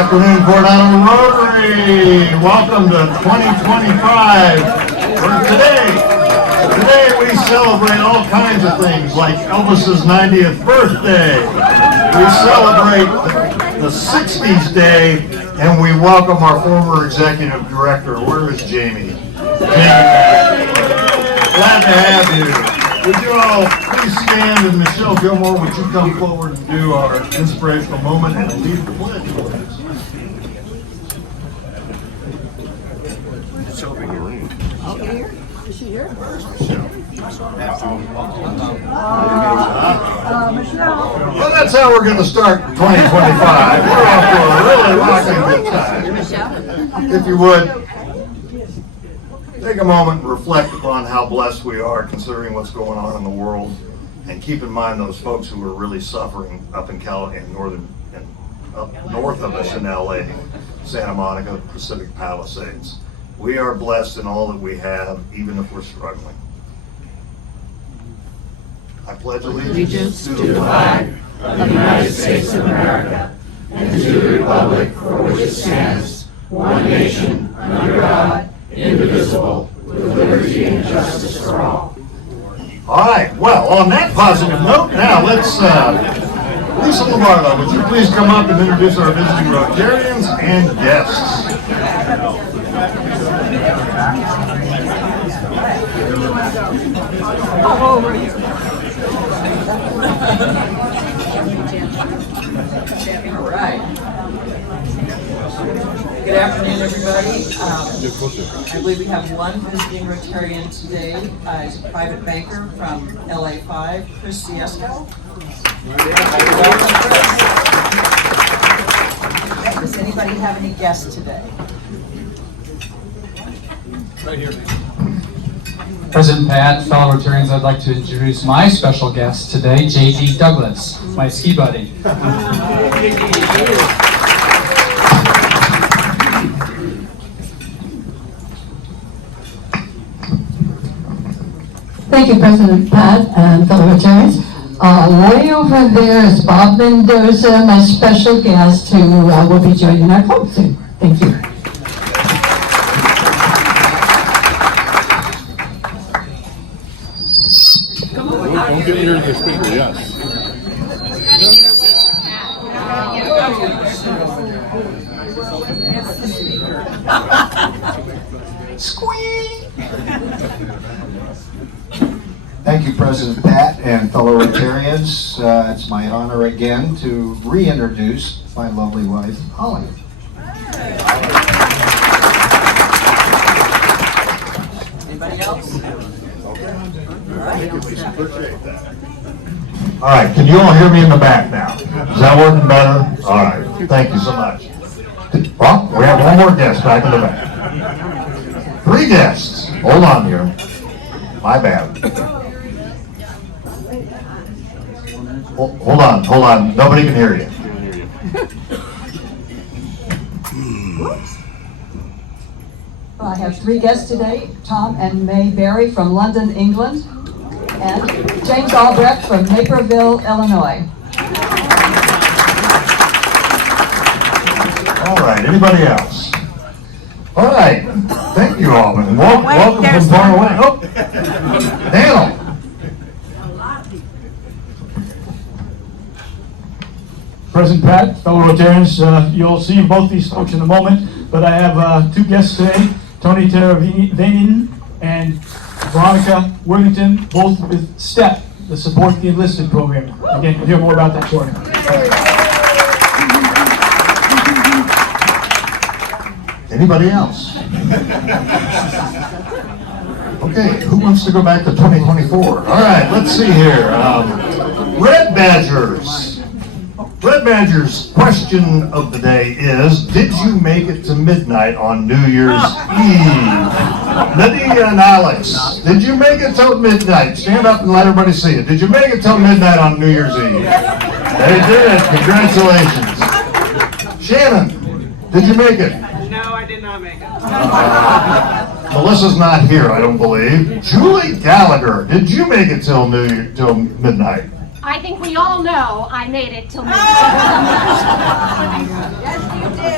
afternoon, Coronado Rotary. Welcome to 2025. Today we celebrate all kinds of things like Elvis's 90th birthday. We celebrate the 60s day, and we welcome our former executive director. Where is Jamie? Glad to have you. Would you all please stand, and Michelle Gilmore, would you come forward and do our inspirational moment and lead the pledge, please? It's over here. Oh, here? Is she here? Where's Michelle? Michelle. Well, that's how we're going to start 2025. We're off to a really rocking good time. If you would, take a moment and reflect upon how blessed we are considering what's going on in the world, and keep in mind those folks who are really suffering up in up north of us in LA, Santa Monica, Pacific Palisades. We are blessed in all that we have, even if we're struggling. I pledge allegiance To the flag of the United States of America and to the republic for which it stands, one nation, under God, indivisible, with liberty and justice for all. All right, well, on that positive note, now let's, Lisa Lombardo, would you please come up and introduce our visiting Rotarians and guests? All right. Good afternoon, everybody. I believe we have one visiting Rotarian today. He's a private banker from LA5, Chris Siesco. Welcome, Chris. Does anybody have any guests today? Right here. President Pat, fellow Rotarians, I'd like to introduce my special guest today, J.D. Douglas, my ski buddy. Thank you, President Pat and fellow Rotarians. Way over there is Bob Mendoza, my special guest, who will be joining our club soon. Thank you. Don't get near the speaker, yes. Thank you, President Pat and fellow Rotarians. It's my honor again to reintroduce my lovely wife, Holly. Anybody else? All right, can you all hear me in the back now? Is that working better? All right, thank you so much. Well, we have one more guest back in the back. 3 guests. Hold on here. My bad. Hold on. Nobody can hear you. Well, I have 3 guests today, Tom and May Berry from London, England, and James Albrecht from Naperville, Illinois. All right, anybody else? All right, thank you all, and welcome from far away. Oh, Daniel. President Pat, fellow Rotarians, you'll see both these folks in a moment, but I have 2 guests today, Tony Teravainen and Veronica Worthington, both with STEP, the Support the Enlisted program. Again, you'll hear more about that shortly. Anybody else? Okay, who wants to go back to 2024? All right, let's see here. Red Badgers. Red Badger's question of the day is, did you make it to midnight on New Year's Eve? Lydia and Alex, did you make it till midnight? Stand up and let everybody see it. Did you make it till midnight on New Year's Eve? They did. Congratulations. Shannon, did you make it? No, I did not make it. Melissa's not here, I don't believe. Julie Gallagher, did you make it till midnight? I think we all know I made it till midnight.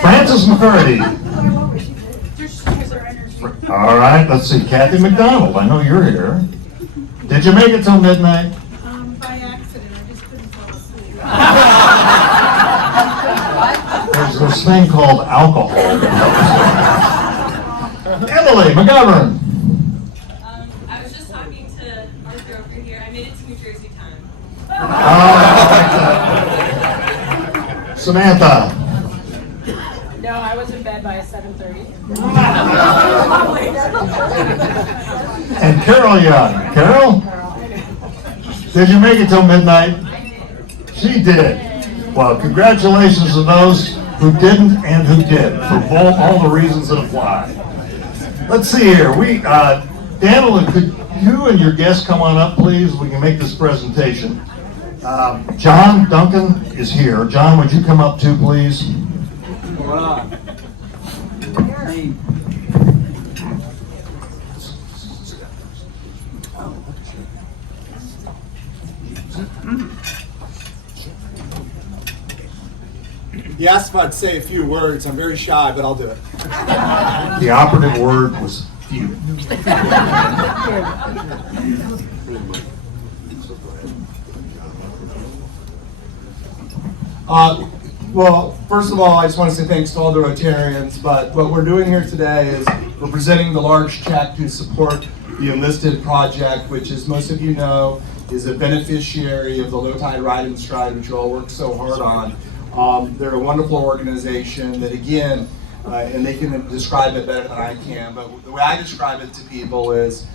Frances McCurdy. All right, let's see, Kathy McDonald, I know you're here. Did you make it till midnight? By accident, I just couldn't fall asleep. There's this thing called alcohol. Emily McGovern. I was just talking to Arthur over here. I made it to New Jersey time. Samantha. No, I was in bed by 7:30. And Carol Young. Carol? Did you make it till midnight? She did. Well, congratulations to those who didn't and who did, for all the reasons that apply. Let's see here. Daniel, could you and your guests come on up, please? We can make this presentation. John Duncan is here. John, would you come up too, please? He asked if I'd say a few words. I'm very shy, but I'll do it. The operative word was few. Well, first of all, I just want to say thanks to all the Rotarians, but what we're doing here today is we're presenting the large check to support the Enlisted project, which, as most of you know, is a beneficiary of the Low Tide Ride and Stride, which you all worked so hard on. They're a wonderful organization that, again, and they can describe it better than I can, but the way I describe it to people is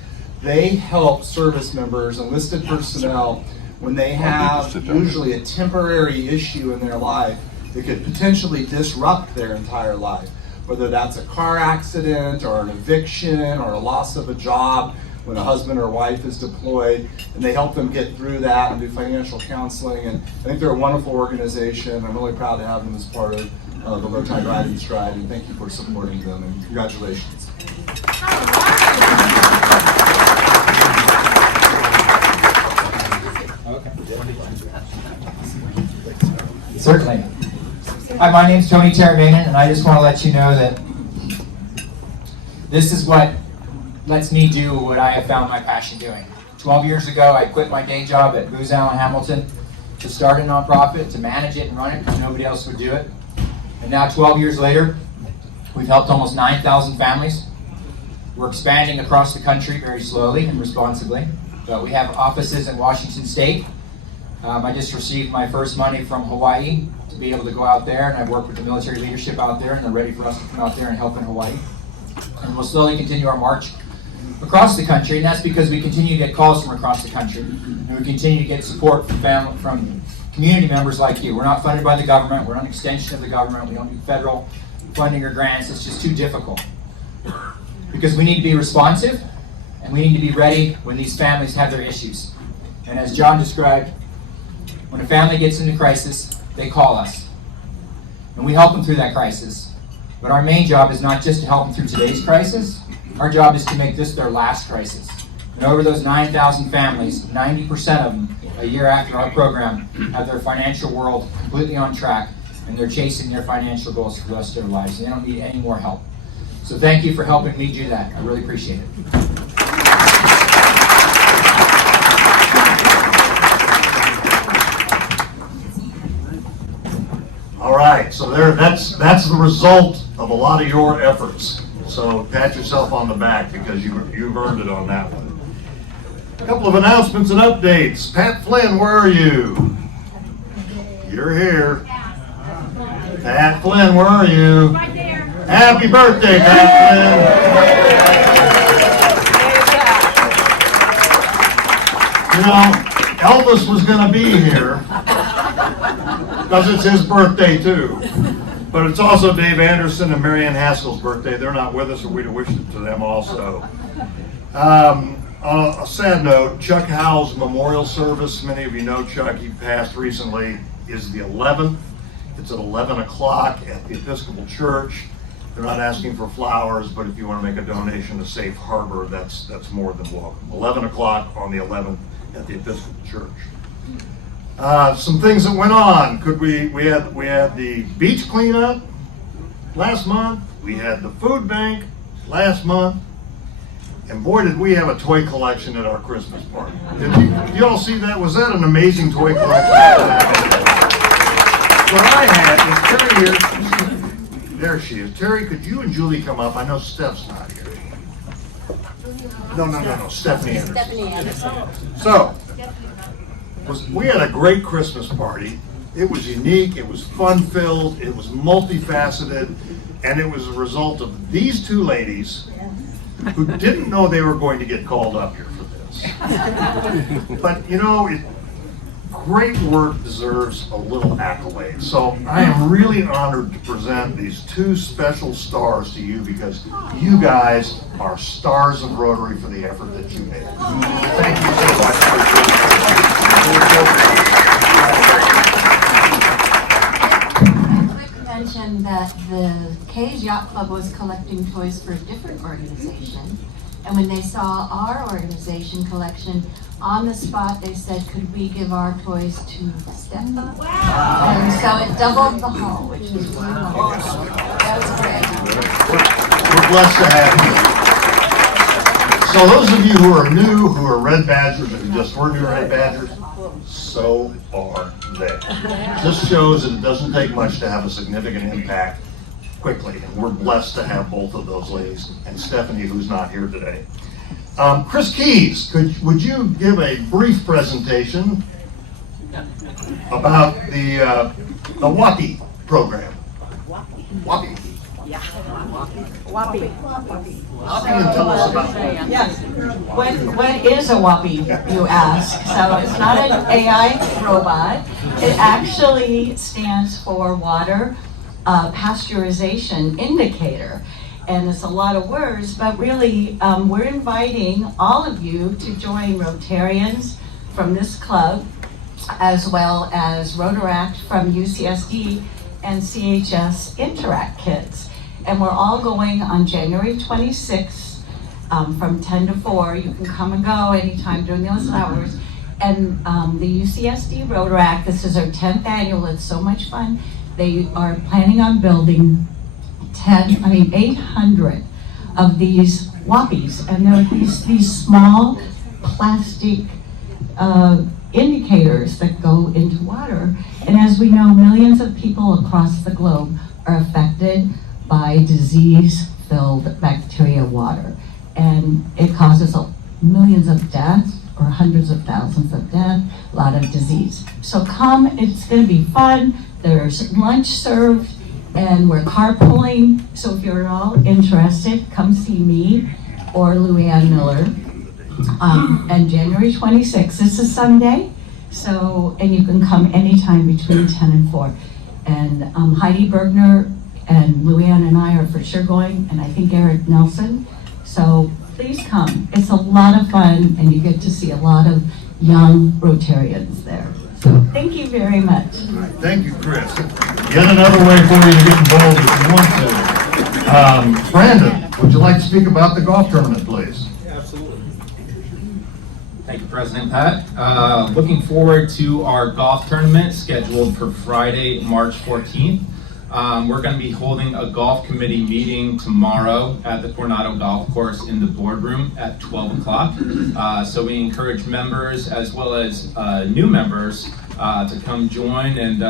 they help service members, enlisted personnel, when they have usually a temporary issue in their life that could potentially disrupt their entire life, whether that's a car accident or an eviction or a loss of a job when a husband or wife is deployed, and they help them get through that and do financial counseling. And I think they're a wonderful organization. I'm really proud to have them as part of the Low Tide Ride and Stride, and thank you for supporting them, and congratulations. Certainly. Hi, my name's Tony Teravainen, and I just want to let you know that this is what lets me do what I have found my passion doing. 12 years ago, I quit my day job at Booz Allen Hamilton to start a nonprofit, to manage it and run it because nobody else would do it. And now 12 years later, we've helped almost 9,000 families. We're expanding across the country very slowly and responsibly, but we have offices in Washington State. I just received my first money from Hawaii to be able to go out there, and I've worked with the military leadership out there, and they're ready for us to come out there and help in Hawaii. And we'll slowly continue our march across the country, and that's because we continue to get calls from across the country, and we continue to get support from community members like you. We're not funded by the government. We're an extension of the government. We don't need federal funding or grants. It's just too difficult. Because we need to be responsive, and we need to be ready when these families have their issues. And as John described, when a family gets into crisis, they call us. And we help them through that crisis. But our main job is not just to help them through today's crisis. Our job is to make this their last crisis. And over those 9,000 families, 90% of them, a year after our program, have their financial world completely on track, and they're chasing their financial goals for the rest of their lives. They don't need any more help. So thank you for helping me do that. I really appreciate it. All right, so that's the result of a lot of your efforts. So pat yourself on the back because you've earned it on that one. A couple of announcements and updates. Pat Flynn, where are you? You're here. Pat Flynn, where are you? Right there. Happy birthday, Pat Flynn. You know, Elvis was going to be here because it's his birthday too. But it's also Dave Anderson and Marianne Haskell's birthday. They're not with us, or we'd have wished it to them also. On a sad note, Chuck Howe's memorial service, many of you know Chuck, he passed recently, is the 11th. It's at 11 o'clock at the Episcopal Church. They're not asking for flowers, but if you want to make a donation to Safe Harbor, that's more than welcome. 11 o'clock on the 11th at the Episcopal Church. Some things that went on. We had the beach cleanup last month. We had the food bank last month. And boy, did we have a toy collection at our Christmas party. Did you all see that? Was that an amazing toy collection? What I had is Terry here. There she is. Terry, could you and Julie come up? I know Steph's not here. No. Stephanie Anderson. So, we had a great Christmas party. It was unique, it was fun-filled, it was multifaceted, and it was a result of these two ladies who didn't know they were going to get called up here for this. But you know, great work deserves a little accolade. So I am really honored to present these two special stars to you because you guys are stars of Rotary for the effort that you made. Thank you so much for mention that the K's Yacht Club was collecting toys for a different organization, and when they saw our organization collection, on the spot they said, could we give our toys to Steph? Wow. And so it doubled the haul, which was really wonderful. That was great. We're blessed to have you. So those of you who are new, who are Red Badgers, and who just were new Red Badgers, so are they. This shows that it doesn't take much to have a significant impact quickly, and we're blessed to have both of those ladies, and Stephanie, who's not here today. Chris Keys, would you give a brief presentation about the WAPI program? WAPI. Yeah. WAPI, and tell us about it. Yes. What is a WAPI, you ask? So it's not an AI robot. It actually stands for Water Pasteurization Indicator. And it's a lot of words, but really we're inviting all of you to join Rotarians from this club, as well as Rotaract from UCSD and CHS Interact Kids. And we're all going on January 26th from 10 to 4. You can come and go anytime during those hours. And the UCSD Rotaract, this is our 10th annual, it's so much fun. They are planning on building 800 of these WAPIs. And they're these small plastic indicators that go into water. And as we know, millions of people across the globe are affected by disease-filled bacteria water. And it causes millions of deaths or hundreds of thousands of deaths, a lot of disease. So come, it's gonna be fun. There's lunch served and we're carpooling. So if you're at all interested, come see me or Luann Miller. And January 26th, it's a Sunday. So, and you can come anytime between 10 and 4. And Heidi Bergner and Luann and I are for sure going, and I think Eric Nelson. So please come. It's a lot of fun, and you get to see a lot of young Rotarians there. So thank you very much. Thank you, Chris. Yet another way for you to get involved if you want to. Brandon, would you like to speak about the golf tournament, please? Absolutely. Thank you, President Pat. Looking forward to our golf tournament scheduled for Friday, March 14th. We're going to be holding a golf committee meeting tomorrow at the Coronado Golf Course in the boardroom at 12 o'clock. So we encourage members as well as new members to come join and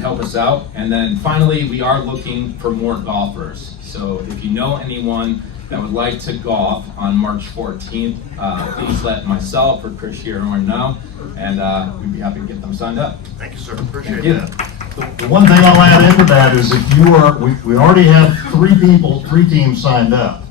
help us out. And then finally, we are looking for more golfers. So if you know anyone that would like to golf on March 14th, please let myself or Chris Schierhorn know, and we'd be happy to get them signed up. Thank you, sir. Appreciate that. The one thing I'll add into that is if you are, we already have 3 teams signed up.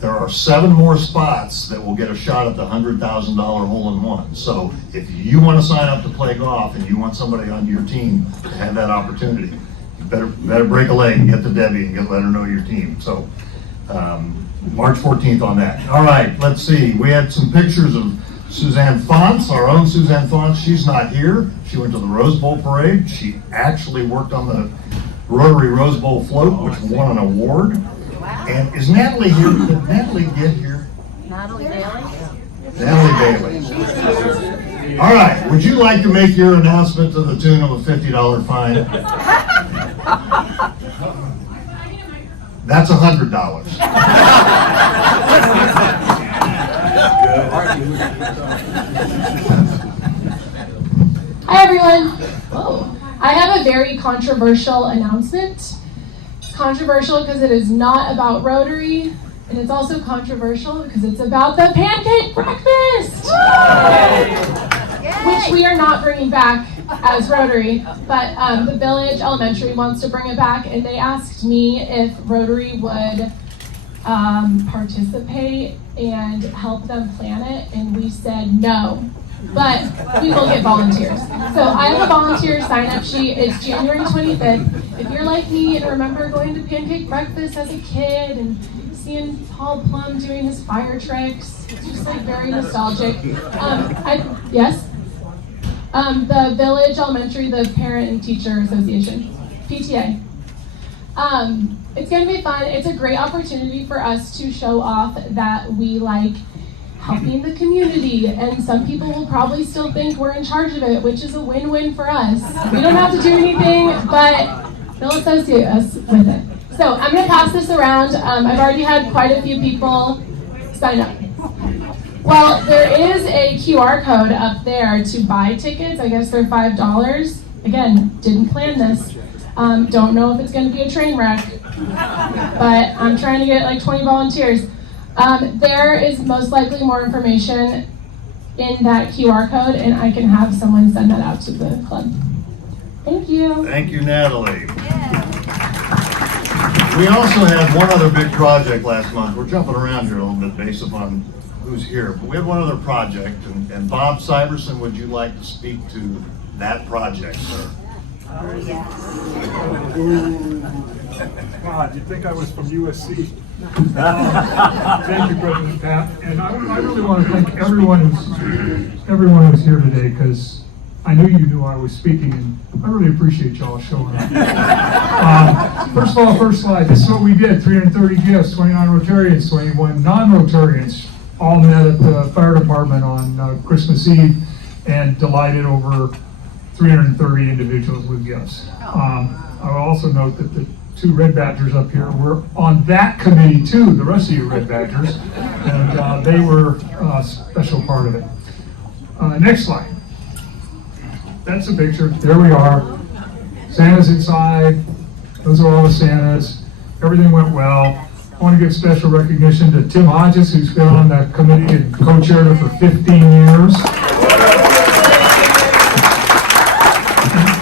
There are 7 more spots that will get a shot at the $100,000 hole-in-one. So if you want to sign up to play golf and you want somebody on your team to have that opportunity, you better break a leg and get to Debbie and let her know your team. So March 14th on that. All right, let's see. We had some pictures of Suzanne Fontz, our own Suzanne Fontz. She's not here. She went to the Rose Bowl parade. She actually worked on the Rotary Rose Bowl float, which won an award. Wow. And is Natalie here? Did Natalie get here? Natalie Bailey? Natalie Bailey. All right, would you like to make your announcement to the tune of a $50 fine? That's $100. Hi everyone. Whoa. I have a very controversial announcement. It's controversial because it is not about Rotary, and it's also controversial because it's about the pancake breakfast, which we are not bringing back as Rotary, but the Village Elementary wants to bring it back, and they asked me if Rotary would participate and help them plan it, and we said no. But we will get volunteers. So I have a volunteer sign-up sheet. It's January 25th. If you're like me and remember going to pancake breakfast as a kid and seeing Paul Plum doing his fire tricks, it's just like very nostalgic. Yes? The Village Elementary, the Parent and Teacher Association, PTA. It's going to be fun. It's a great opportunity for us to show off that we like helping the community, and some people will probably still think we're in charge of it, which is a win-win for us. We don't have to do anything, but they'll associate us with it. So I'm going to pass this around. I've already had quite a few people sign up. Well, there is a QR code up there to buy tickets. I guess they're $5. Again, didn't plan this. Don't know if it's going to be a train wreck, but I'm trying to get like 20 volunteers. There is most likely more information in that QR code, and I can have someone send that out to the club. Thank you. Thank you, Natalie. We also had one other big project last month. We're jumping around here a little bit based upon who's here, but we had one other project, and Bob Syverson, would you like to speak to that project, sir? Oh, yes. God, you'd think I was from USC. Thank you, President Pat. And I really want to thank everyone who's here today, because I knew you knew I was speaking, and I really appreciate y'all showing up. First of all, first slide, this is what we did. 330 gifts, 29 Rotarians, 21 non-Rotarians, all met at the fire department on Christmas Eve, and delighted over 330 individuals with gifts. I will also note that the two Red Badgers up here were on that committee too, the rest of you Red Badgers, and they were a special part of it. Next slide. That's a picture. There we are. Santa's inside. Those are all the Santas. Everything went well. I want to give special recognition to Tim Hodges, who's been on that committee and co-chaired it for 15 years.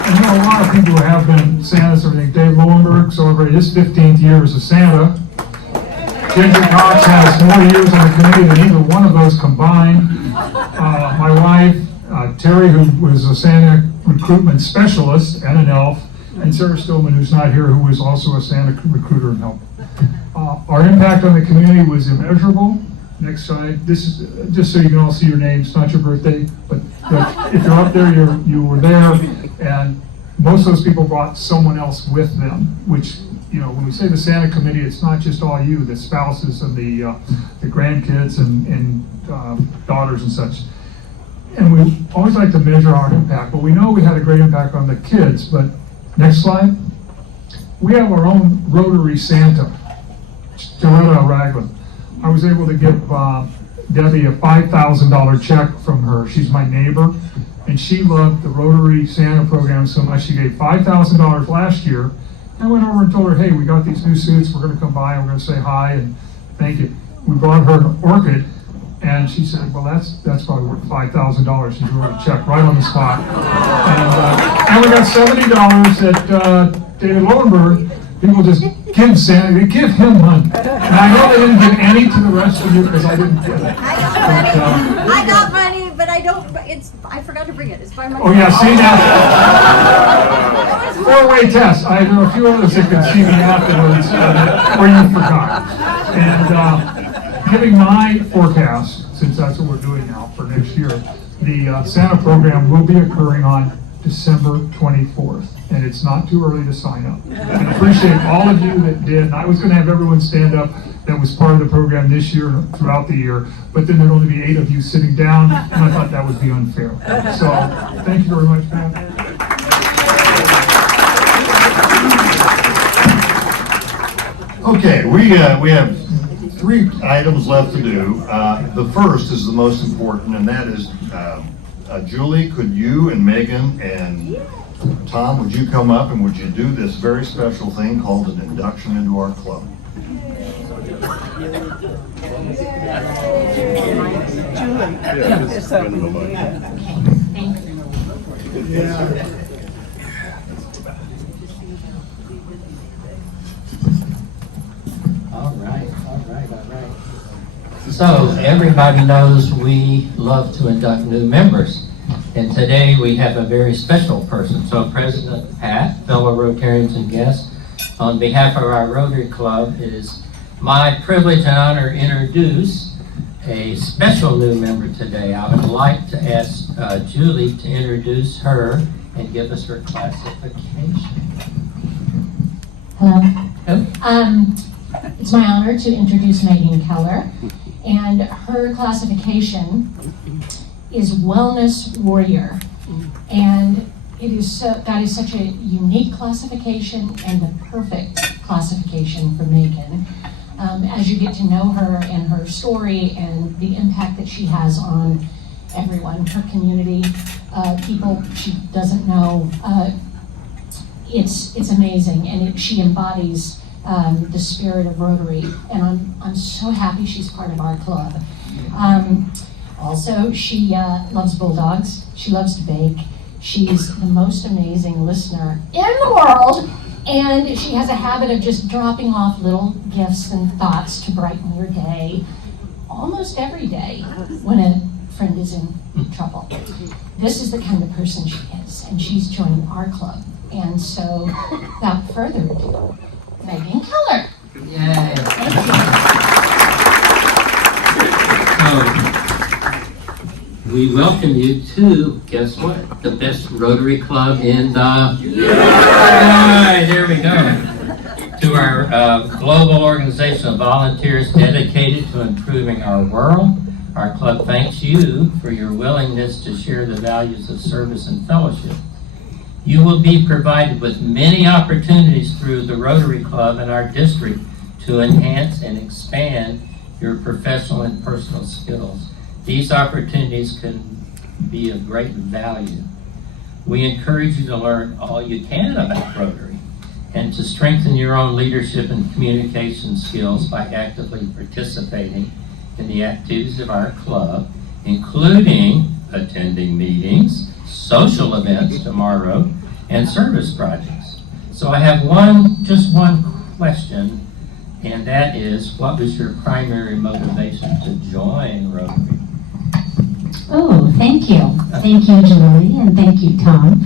I know a lot of people who have been Santas, everything. Dave Lowenberg celebrated his 15th year as a Santa. Ginger Cox has more years on the committee than either one of those combined. My wife, Terry, who was a Santa recruitment specialist and an elf, and Sarah Stillman, who's not here, who was also a Santa recruiter and helper. Our impact on the community was immeasurable. Next slide. This is just so you can all see your names. It's not your birthday, but if you're up there, you were there, and most of those people brought someone else with them, which, you know, when we say the Santa committee, it's not just all you, the spouses and the grandkids and daughters and such. And we always like to measure our impact, but we know we had a great impact on the kids. But next slide. We have our own Rotary Santa, Doretta Ragland. I was able to give Debbie a $5,000 check from her. She's my neighbor, and she loved the Rotary Santa program so much she gave $5,000 last year. I went over and told her, hey, we got these new suits, we're going to come by and we're going to say hi and thank you. We brought her an orchid, and she said, well, that's probably worth $5,000. She wrote a check right on the spot. And we got $70 that David Lowenberg, people just give Santa, they give him money. And I know they didn't give any to the rest of you because I didn't get it. I got money, but I forgot to bring it. It's by my. Oh yeah, see now. Four-way test. I know a few others that could see me afterwards where you forgot. And giving my forecast, since that's what we're doing now for next year, the Santa program will be occurring on December 24th. And it's not too early to sign up. I appreciate all of you that did. And I was going to have everyone stand up that was part of the program this year and throughout the year, but then there'd only be 8 of you sitting down, and I thought that would be unfair. So, thank you very much, Pat. Okay, we have 3 items left to do. The first is the most important, and that is, Julie, could you and Megan and Tom, would you come up and would you do this very special thing called an induction into our club? All right. So everybody knows we love to induct new members. And today we have a very special person. So President Pat, fellow Rotarians and guests, on behalf of our Rotary Club, it is my privilege and honor to introduce a special new member today. I would like to ask Julie to introduce her and give us her classification. Hello. It's my honor to introduce Megan Keller, and her classification is Wellness Warrior, and that is such a unique classification and the perfect classification for Megan. As you get to know her and her story and the impact that she has on everyone, her community, people she doesn't know, it's amazing, and she embodies the spirit of Rotary, and I'm so happy she's part of our club. Also, she loves bulldogs, she loves to bake, she's the most amazing listener in the world, and she has a habit of just dropping off little gifts and thoughts to brighten your day, almost every day when a friend is in trouble. This is the kind of person she is, and she's joined our club. And so, without further ado, Megan Keller. Yay. Thank So, we welcome you to, guess what? The best Rotary Club in the... Alright, there we go. To our global organization of volunteers dedicated to improving our world. Our club thanks you for your willingness to share the values of service and fellowship. You will be provided with many opportunities through the Rotary Club in our district to enhance and expand your professional and personal skills. These opportunities can be of great value. We encourage you to learn all you can about Rotary and to strengthen your own leadership and communication skills by actively participating in the activities of our club, including attending meetings, social events tomorrow, and service projects. So I have just one question, and that is, what was your primary motivation to join Rotary? Oh, thank you. Thank you, Julie, and thank you, Tom.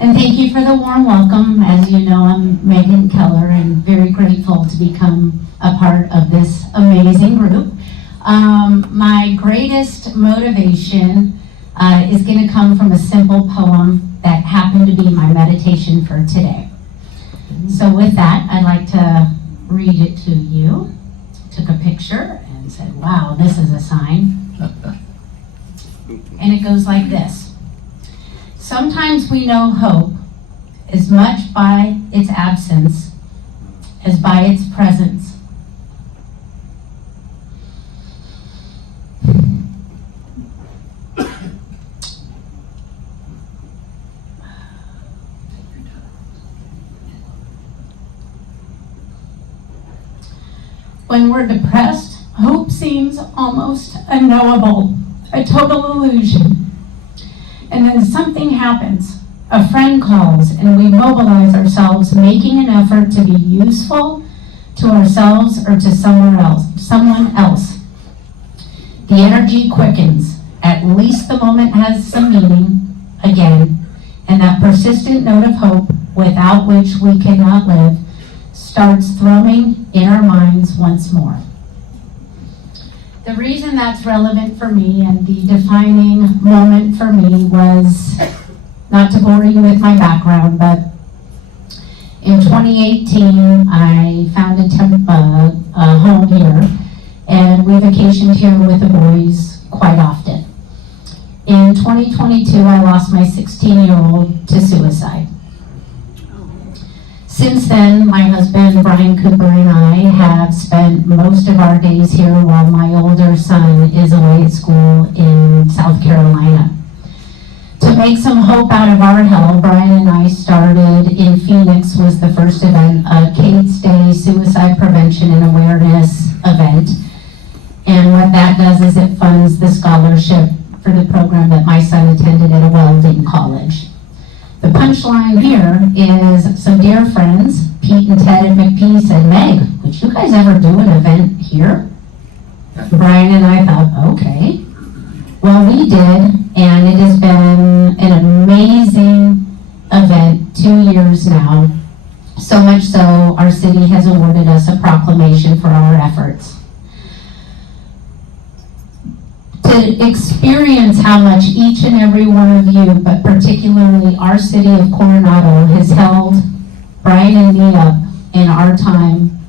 And thank you for the warm welcome. As you know, I'm Megan Keller, and very grateful to become a part of this amazing group. My greatest motivation is going to come from a simple poem that happened to be my meditation for today. So with that, I'd like to read it to you. Took a picture and said, wow, this is a sign. And it goes like this. Sometimes we know hope as much by its absence as by its presence. When we're depressed, hope seems almost unknowable, a total illusion. And then something happens. A friend calls and we mobilize ourselves, making an effort to be useful to ourselves or to someone else. The energy quickens. At least the moment has some meaning again, and that persistent note of hope without which we cannot live starts thrumming in our minds once more. The reason that's relevant for me and the defining moment for me was, not to bore you with my background, but In 2018, I found a home here, and we vacationed here with the boys quite often. In 2022, I lost my 16-year-old to suicide. Since then, my husband, Brian Cooper, and I have spent most of our days here while my older son is away at school in South Carolina. To make some hope out of our hell, Brian and I started in Phoenix, was the first event, a Kate's Day Suicide Prevention and Awareness event. And what that does is it funds the scholarship for the program that my son attended at a welding college. The punchline here is some dear friends, Pete and Ted at McPhee, said, Meg, would you guys ever do an event here? Brian and I thought, okay. Well, we did, and it has been an amazing event, 2 years now. So much so, our city has awarded us a proclamation for our efforts. To experience how much each and every one of you, but particularly our city of Coronado, has held Brian and me up in our time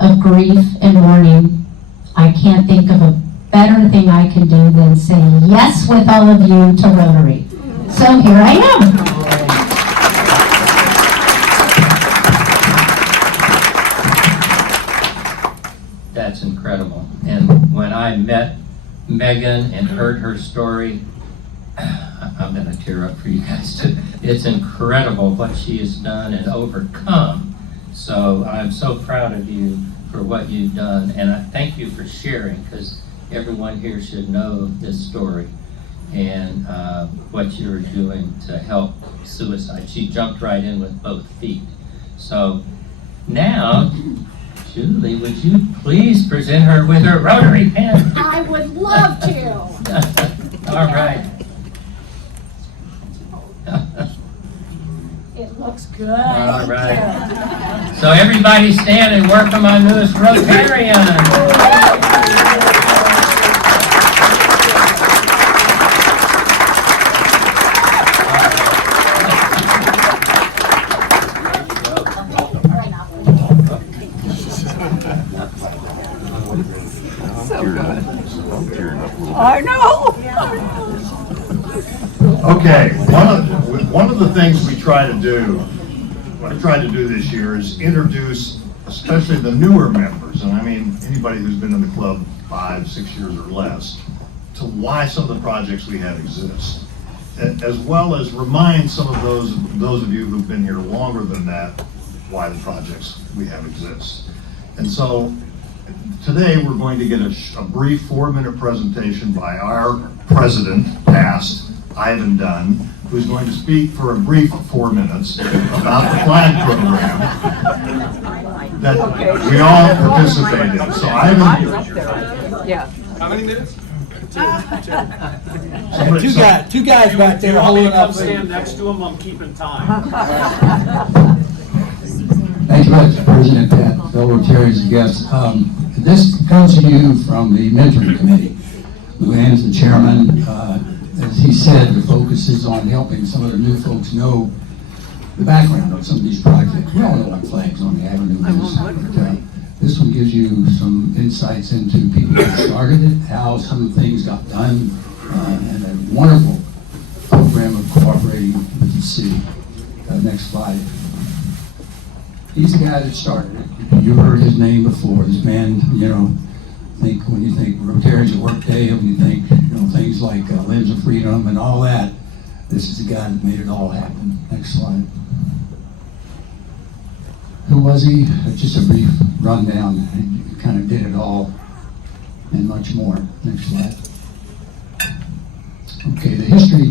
of grief and mourning, I can't think of a better thing I can do than say yes with all of you to Rotary. So here I am. That's incredible. And when I met Megan and heard her story, I'm going to tear up for you guys too. It's incredible what she has done and overcome. So I'm so proud of you for what you've done, and I thank you for sharing, because everyone here should know this story and what you're doing to help suicide. She jumped right in with both feet. So now, Julie, would you please present her with her Rotary pen? I would love to. All right. It looks good. All right. So everybody stand and welcome our newest Rotarian. I know. Okay, one of the things we try to do, what I tried to do this year is introduce especially the newer members, and I mean anybody who's been in the club 5, 6 years or less, to why some of the projects we have exist, as well as remind some of those of you who've been here longer than that why the projects we have exist. And so today we're going to get a brief 4-minute presentation by our president, past, Ivan Dunn, who's going to speak for a brief 4 minutes about the flag program that we all participate in. So Ivan. Yeah. How many minutes? Two guys back there holding up. Stand next to him, I'm keeping time. Thank you much, President Pat, fellow Rotarians and guests. This comes to you from the mentoring committee. Luann is the chairman. As he said, the focus is on helping some of the new folks know the background of some of these projects. We all know like flags on the avenue. But, this one gives you some insights into people who started it, how some of the things got done, and a wonderful program of cooperating with the city. Next slide. He's the guy that started it. You heard his name before. This man, when you think Rotarians at Work Day, when you think, things like Limbs of Freedom and all that, this is the guy that made it all happen. Next slide. Who was he? Just a brief rundown. He kind of did it all and much more. Next slide. Okay, the history,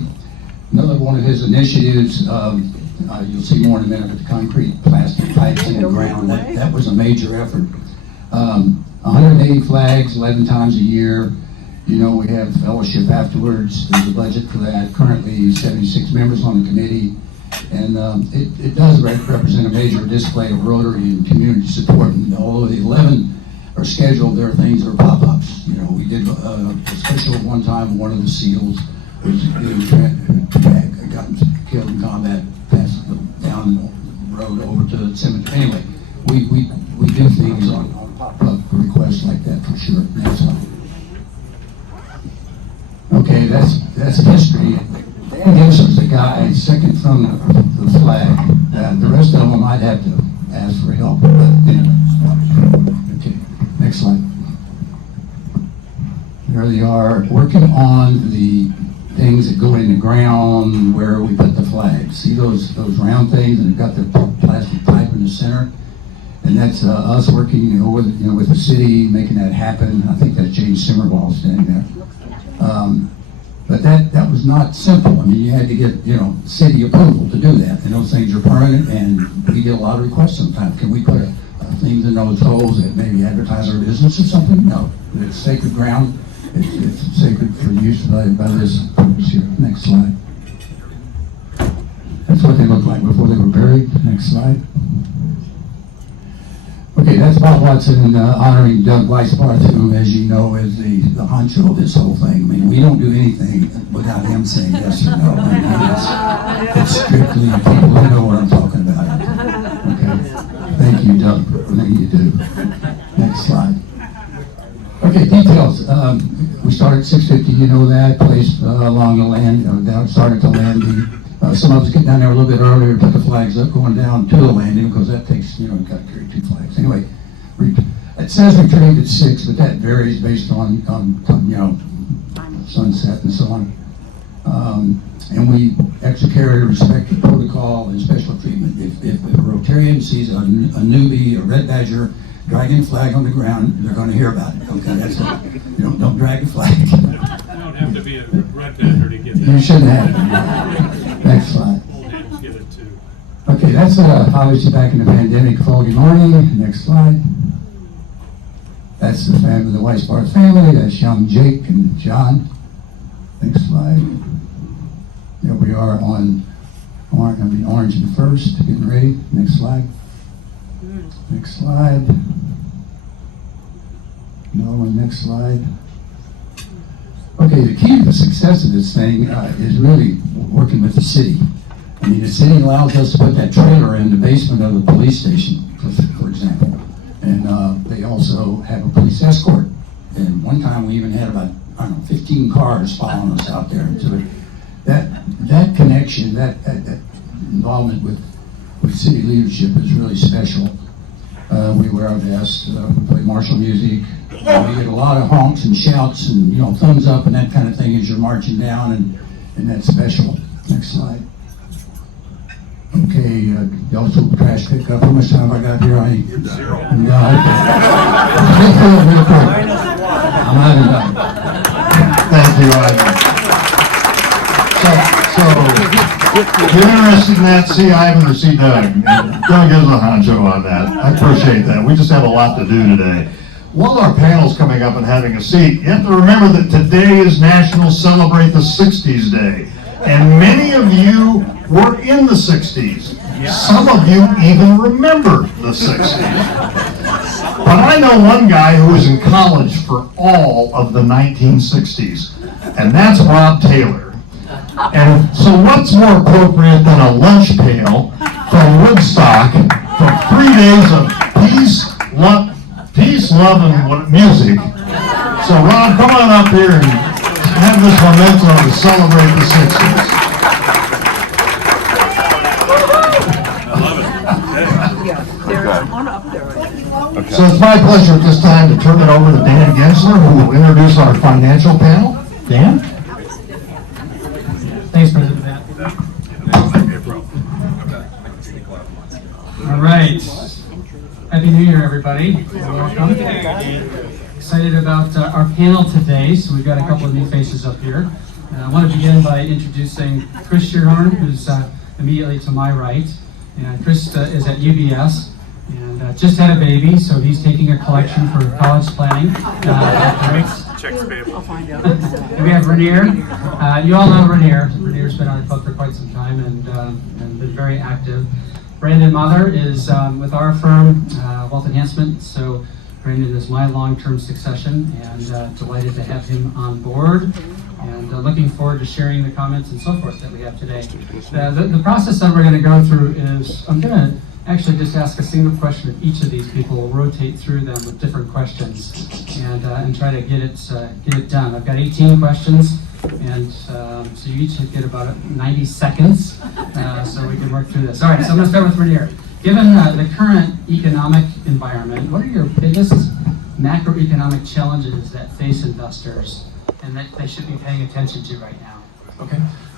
another one of his initiatives, you'll see more in a minute, but the concrete plastic pipes in the ground, that was a major effort. 180 flags, 11 times a year. We have fellowship afterwards. There's a budget for that. Currently 76 members on the committee. And it does represent a major display of Rotary and community support. And although the 11 are scheduled, there are things that are pop-ups. We did a special one time, one of the SEALs was got killed in combat, passed down the road over the cemetery. Anyway, we do things on pop-up requests like that for sure. Next one. Okay, that's history. Dan Gensler's the guy second from the flag. The rest of them I'd have to ask for help. But anyway. Okay, next slide. There they are, working on the things that go in the ground where we put the flags. See those round things, and they've got the plastic pipe in the center, and that's us working with the city, making that happen. I think that's James Simmerwall standing there. But that was not simple. I mean, you had to get city approval to do that, and those things are permanent. And we get a lot of requests sometimes. Can we put things in those holes that maybe advertise our business or something? No, it's sacred ground. It's sacred for use by this purpose here. Next slide. That's what they looked like before they were buried. Next slide. Okay, that's Bob Watson honoring Doug Weisbarth, who, as you know, is the honcho of this whole thing. I mean, we don't do anything without him saying yes or no. I mean, it's strictly people who know what I'm talking about. Okay, thank you, Doug, for everything you do. Next slide. Okay, details. We started at 650, you know that, placed along the land, down, started to landing. Some of us get down there a little bit earlier, put the flags up, going down to the landing, because that takes, you've got to carry 2 flags. Anyway, it says we trained at 6, but that varies based on sunset and so on. And we execute respect to protocol and special treatment. If a Rotarian sees a newbie, a red badger, dragging a flag on the ground, they're going to hear about it. Okay, that's it. Don't drag a flag. You don't have to be a red badger to get that. You shouldn't have. Next slide. Old hands get it too. Okay, that's obviously back in the pandemic, foggy morning. Next slide. That's the family, the Weisbarth family. That's young Jake and John. Next slide. There we are on Orange and First, getting ready. Next slide. Next slide. No, next slide. Okay, the key to the success of this thing is really working with the city. I mean, the city allows us to put that trailer in the basement of the police station, for example. And they also have a police escort. And one time we even had about, 15 cars following us out there. And so that connection, that involvement with city leadership is really special. We wear our vests, we play martial music. We get a lot of honks and shouts and thumbs up and that kind of thing as you're marching down, and that's special. Next slide. Okay, also trash pickup. How much time have I got here? Zero. No, okay. Real quick. I'm not done. Thank you, Ivan. So, if you're interested in that, see Ivan or see Doug. Doug is a honcho on that. I appreciate that. We just have a lot to do today. While our panel's coming up and having a seat, you have to remember that today is National Celebrate the 60s Day. And many of you were in the 60s. Some of you even remember the 60s. But I know one guy who was in college for all of the 1960s, and that's Rob Taylor. And so what's more appropriate than a lunch pail from Woodstock for 3 days of peace, love, and music. So Rob, come on up here and have this memento to celebrate the 60s. So it's my pleasure at this time to turn it over to Dan Gensler, who will introduce our financial panel. Dan? Thanks, President Pat. All right. Happy New Year, everybody. Welcome. Excited about our panel today. So we've got a couple of new faces up here. I want to begin by introducing Chris Schierhorn, who's immediately to my right. And Chris is at UBS and just had a baby, so he's taking a collection for college planning. Checks payable. And we have Rainier. You all know Rainier. Rainier's been on the club for quite some time and been very active. Brandon Mather is with our firm, Wealth Enhancement. So Brandon is my long-term succession, and delighted to have him on board. And looking forward to sharing the comments and so forth that we have today. The process that we're going to go through is I'm going to actually just ask a single question of each of these people. We'll rotate through them with different questions and try to get it done. I've got 18 questions, and so you each get about 90 seconds, so we can work through this. All right, so I'm going to start with Rainier. Given the current economic environment, what are your biggest macroeconomic challenges that face investors and that they should be paying attention to right now? Okay.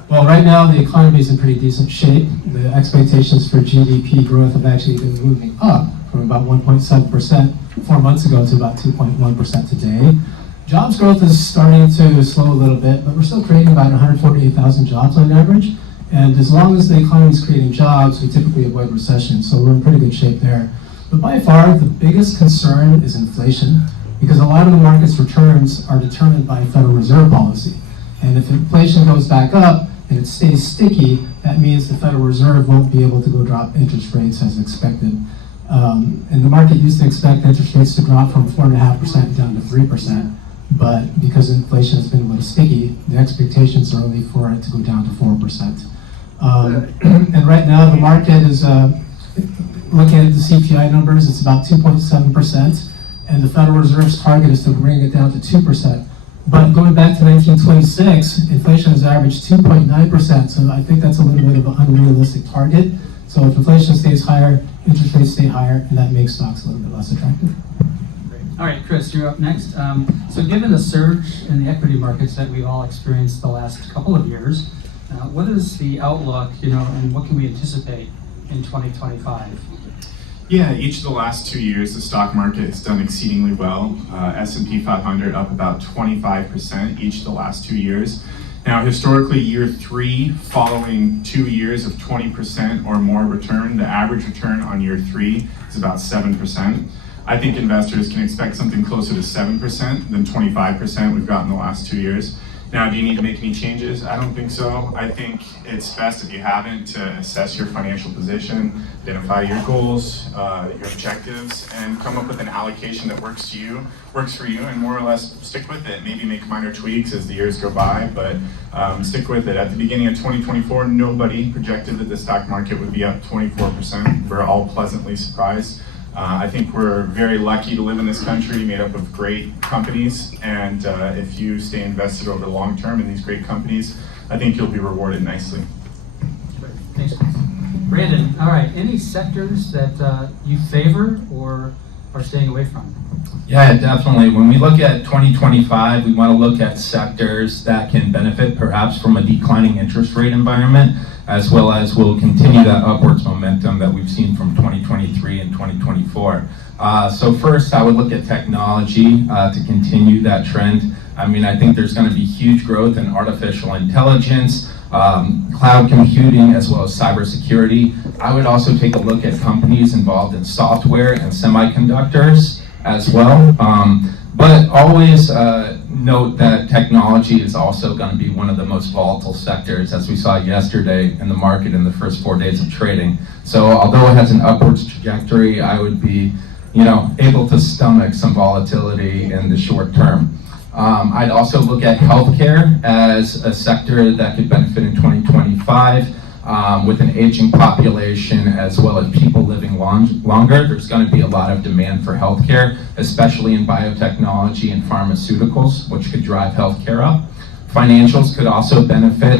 Well, right now the economy is in pretty decent shape. The expectations for GDP growth have actually been moving up from about 1.7% 4 months ago to about 2.1% today. Jobs growth is starting to slow a little bit, but we're still creating about 148,000 jobs on average. And as long as the economy is creating jobs, we typically avoid recession. So we're in pretty good shape there. But by far, the biggest concern is inflation, because a lot of the market's returns are determined by Federal Reserve policy. And if inflation goes back up and it stays sticky, that means the Federal Reserve won't be able to go drop interest rates as expected. And the market used to expect interest rates to drop from 4.5% down to 3%. But because inflation has been a little sticky, the expectations are only for it to go down to 4%. And right now, the market is looking at the CPI numbers, it's about 2.7%, and the Federal Reserve's target is to bring it down to 2%. But going back to 1926, inflation has averaged 2.9%, so I think that's a little bit of an unrealistic target. So if inflation stays higher, interest rates stay higher, and that makes stocks a little bit less attractive. All right, Chris, you're up next. So given the surge in the equity markets that we've all experienced the last couple of years, what is the outlook, and what can we anticipate in 2025? Yeah, each of the last 2 years, the stock market has done exceedingly well. S&P 500 up about 25% each of the last 2 years. Now, historically, year 3, following 2 years of 20% or more return, the average return on year 3 is about 7%. I think investors can expect something closer to 7% than 25% we've gotten the last 2 years. Now, do you need to make any changes? I don't think so. I think it's best, if you haven't, to assess your financial position, identify your goals, your objectives, and come up with an allocation that works for you, and more or less stick with it. Maybe make minor tweaks as the years go by, but stick with it. At the beginning of 2024, nobody projected that the stock market would be up 24%. We're all pleasantly surprised. I think we're very lucky to live in this country made up of great companies, and if you stay invested over the long term in these great companies, I think you'll be rewarded nicely. Thanks. Brandon, all right, any sectors that you favor or are staying away from? Yeah, definitely. When we look at 2025, we want to look at sectors that can benefit perhaps from a declining interest rate environment, as well as will continue that upwards momentum that we've seen from 2023 and 2024. So first, I would look at technology to continue that trend. I think there's going to be huge growth in artificial intelligence, cloud computing, as well as cybersecurity. I would also take a look at companies involved in software and semiconductors as well. But always note that technology is also going to be one of the most volatile sectors, as we saw yesterday in the market in the first 4 days of trading. So although it has an upwards trajectory, I would be, able to stomach some volatility in the short term. I'd also look at healthcare as a sector that could benefit in 2025. With an aging population as well as people living longer, there's going to be a lot of demand for healthcare, especially in biotechnology and pharmaceuticals, which could drive healthcare up. Financials could also benefit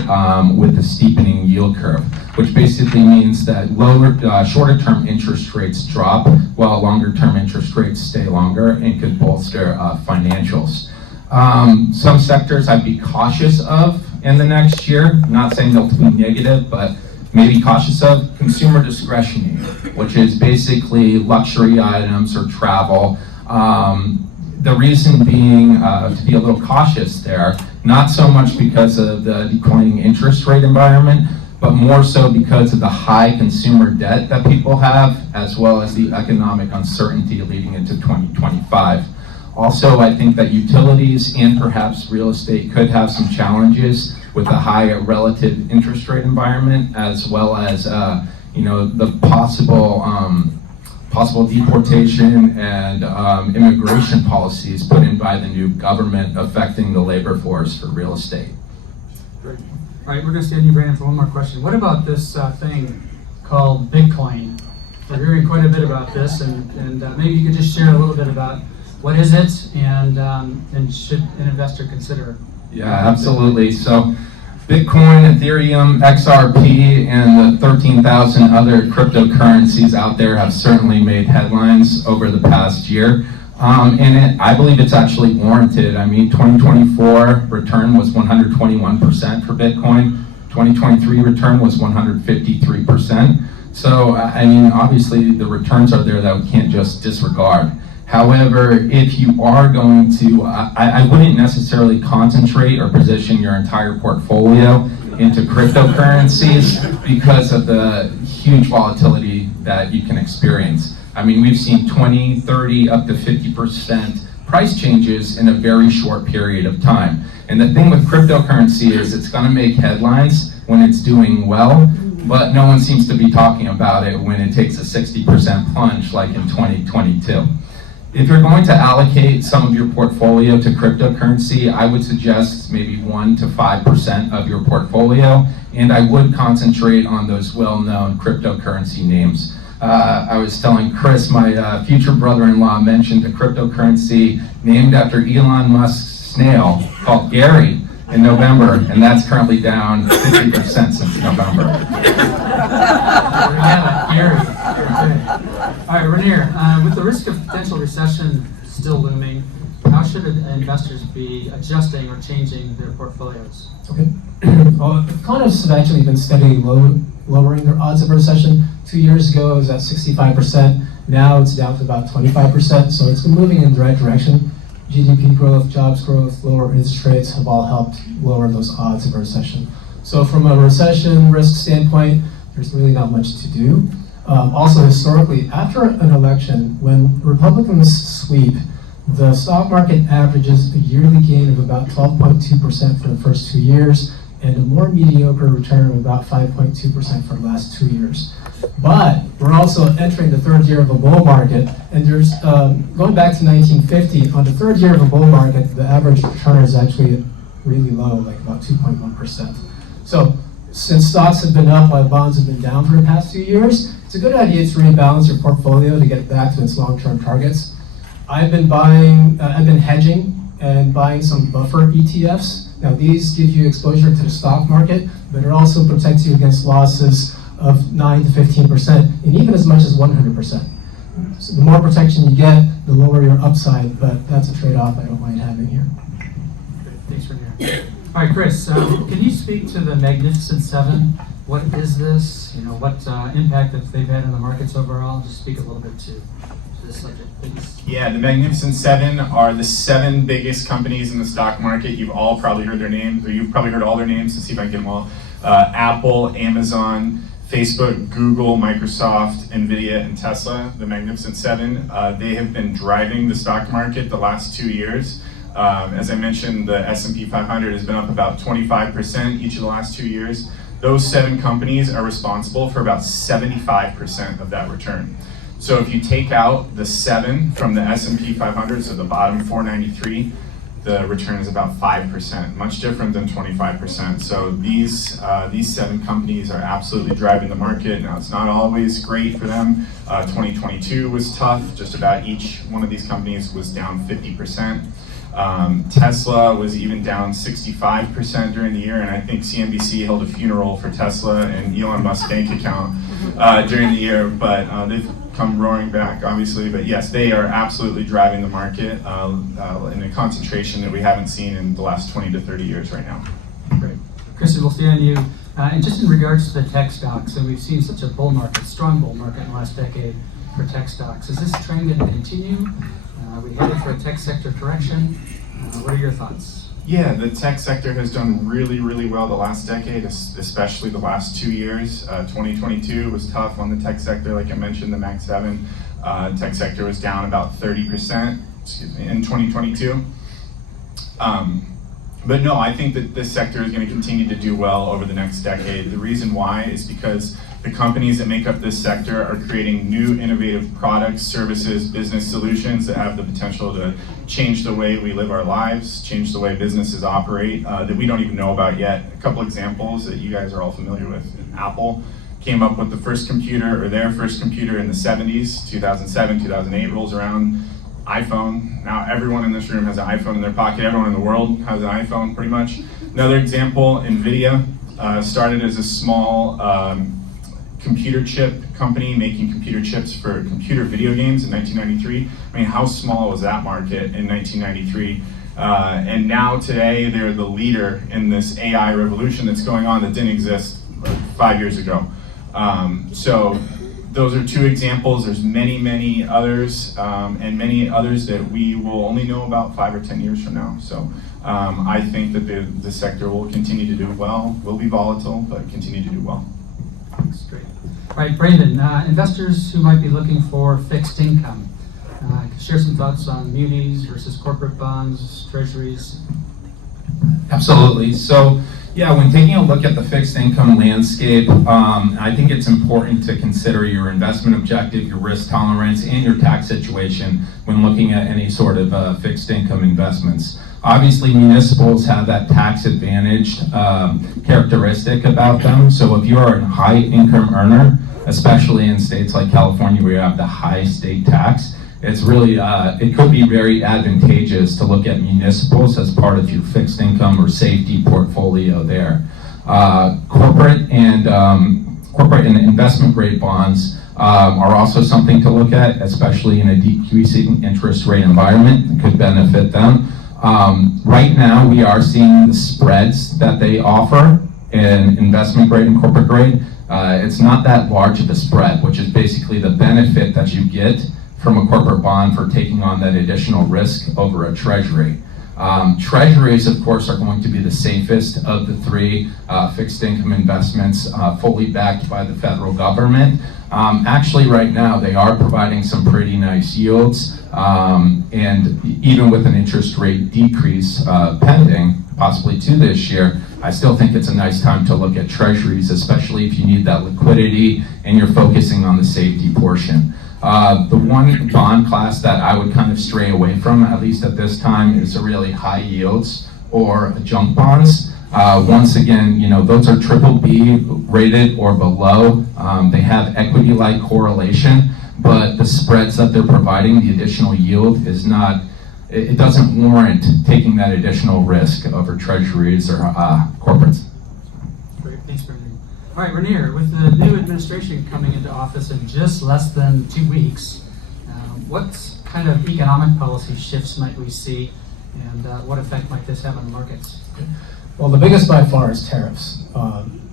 with the steepening yield curve, which basically means that shorter-term interest rates drop while longer-term interest rates stay longer and could bolster financials. Some sectors I'd be cautious of in the next year, not saying they'll be negative, but maybe cautious of consumer discretionary, which is basically luxury items or travel. The reason being to be a little cautious there, not so much because of the declining interest rate environment, but more so because of the high consumer debt that people have, as well as the economic uncertainty leading into 2025. Also, I think that utilities and perhaps real estate could have some challenges with a higher relative interest rate environment, as well as the possible deportation and immigration policies put in by the new government affecting the labor force for real estate. Great. All right, we're going to stand you, Brandon, for one more question. What about this thing called Bitcoin? We're hearing quite a bit about this, and maybe you could just share a little bit about what is it, and should an investor consider? Yeah, absolutely. So Bitcoin, Ethereum, XRP, and the 13,000 other cryptocurrencies out there have certainly made headlines over the past year. I believe it's actually warranted. I mean, 2024 return was 121% for Bitcoin. 2023 return was 153%. So, I mean, obviously the returns are there that we can't just disregard. However, if you are going to, I wouldn't necessarily concentrate or position your entire portfolio into cryptocurrencies because of the huge volatility that you can experience. I mean, we've seen 20, 30, up to 50% price changes in a very short period of time. And the thing with cryptocurrency is it's going to make headlines when it's doing well, but no one seems to be talking about it when it takes a 60% plunge like in 2022. If you're going to allocate some of your portfolio to cryptocurrency, I would suggest maybe 1 to 5% of your portfolio, and I would concentrate on those well-known cryptocurrency names. I was telling Chris, my future brother-in-law mentioned a cryptocurrency named after Elon Musk's snail called Gary in November, and that's currently down 50% since November. Gary. All right, Rainier, with the risk of potential recession still looming, how should investors be adjusting or changing their portfolios? Okay. Well, economists have actually been steadily lowering their odds of a recession. 2 years ago, it was at 65%. Now it's down to about 25%. So it's been moving in the right direction. GDP growth, jobs growth, lower interest rates have all helped lower those odds of a recession. So from a recession risk standpoint, there's really not much to do. Also, historically, after an election, when Republicans sweep, the stock market averages a yearly gain of about 12.2% for the first 2 years, and a more mediocre return of about 5.2% for the last 2 years. But we're also entering the third year of a bull market, and there's, going back to 1950, on the third year of a bull market, the average return is actually really low, like about 2.1%. So, since stocks have been up while bonds have been down for the past 2 years, it's a good idea to rebalance your portfolio to get back to its long-term targets. I've been hedging and buying some buffer ETFs. Now these give you exposure to the stock market, but it also protects you against losses of 9 to 15%, and even as much as 100%. So the more protection you get, the lower your upside, but that's a trade-off I don't mind having here. Great. Thanks, Rainier. All right, Chris, can you speak to the Magnificent Seven? What is this? You know, what impact have they had on the markets overall? Just speak a little bit to this subject, please. Yeah, the Magnificent Seven are the 7 biggest companies in the stock market. You've all probably heard their names, or you've probably heard all their names, to see if I can get them all. Apple, Amazon, Facebook, Google, Microsoft, Nvidia, and Tesla, the Magnificent Seven. They have been driving the stock market the last 2 years. As I mentioned, the S&P 500 has been up about 25% each of the last 2 years. Those 7 companies are responsible for about 75% of that return. So if you take out the 7 from the S&P 500, so the bottom 493, the return is about 5%, much different than 25%. So these 7 companies are absolutely driving the market. Now, it's not always great for them. 2022 was tough. Just about each one of these companies was down 50%. Tesla was even down 65% during the year, and I think CNBC held a funeral for Tesla and Elon Musk's bank account during the year, but they've come roaring back, obviously. But yes, they are absolutely driving the market in a concentration that we haven't seen in the last 20 to 30 years right now. Great. Kristen, we'll stay on you. And just in regards to the tech stocks, and we've seen such a bull market, strong bull market in the last decade for tech stocks. Is this trend going to continue? Are we headed for a tech sector correction? What are your thoughts? Yeah, the tech sector has done really, really well the last decade, especially the last 2 years. 2022 was tough on the tech sector, like I mentioned, the Mag 7. Tech sector was down about 30% in 2022. But no, I think that this sector is going to continue to do well over the next decade. The reason why is because the companies that make up this sector are creating new innovative products, services, business solutions that have the potential to change the way we live our lives, change the way businesses operate that we don't even know about yet. A couple examples that you guys are all familiar with. Apple came up with the first computer, or their first computer, in the 70s, 2007, 2008 rolls around. iPhone. Now everyone in this room has an iPhone in their pocket. Everyone in the world has an iPhone, pretty much. Another example, NVIDIA started as a small computer chip company making computer chips for computer video games in 1993. I mean, how small was that market in 1993? And now today they're the leader in this AI revolution that's going on that didn't exist 5 years ago. So those are two examples. There's many, many others, and many others that we will only know about 5 or 10 years from now. So I think that the sector will continue to do well, will be volatile, but continue to do well. That's great. All right, Brandon, investors who might be looking for fixed income, share some thoughts on munis versus corporate bonds, treasuries. Absolutely. So, yeah, when taking a look at the fixed income landscape, I think it's important to consider your investment objective, your risk tolerance, and your tax situation when looking at any sort of fixed income investments. Obviously, municipals have that tax advantaged characteristic about them. So if you are a high income earner, especially in states like California where you have the high state tax, it's really, it could be very advantageous to look at municipals as part of your fixed income or safety portfolio there. Corporate and investment grade bonds are also something to look at, especially in a decreasing interest rate environment. It could benefit them. Right now, we are seeing the spreads that they offer in investment grade and corporate grade. It's not that large of a spread, which is basically the benefit that you get from a corporate bond for taking on that additional risk over a treasury. Treasuries, of course, are going to be the safest of the three fixed income investments, fully backed by the federal government. Actually, right now, they are providing some pretty nice yields, and even with an interest rate decrease pending, possibly to this year, I still think it's a nice time to look at treasuries, especially if you need that liquidity and you're focusing on the safety portion. The one bond class that I would kind of stray away from, at least at this time, is the really high yields or junk bonds. Once again, you know, those are BBB rated or below. They have equity-like correlation, but the spreads that they're providing, the additional yield is not, it doesn't warrant taking that additional risk over treasuries or corporates. Great, thanks, Brandon. All right, Rainier, with the new administration coming into office in just less than 2 weeks, what kind of economic policy shifts might we see, and what effect might this have on the markets? Well, the biggest by far is tariffs.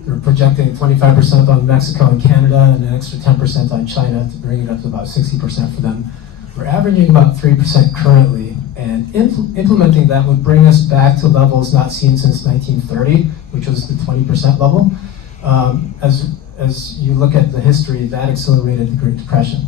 They're projecting 25% on Mexico and Canada and an extra 10% on China to bring it up to about 60% for them. We're averaging about 3% currently, and implementing that would bring us back to levels not seen since 1930, which was the 20% level. As you look at the history, that accelerated the Great Depression.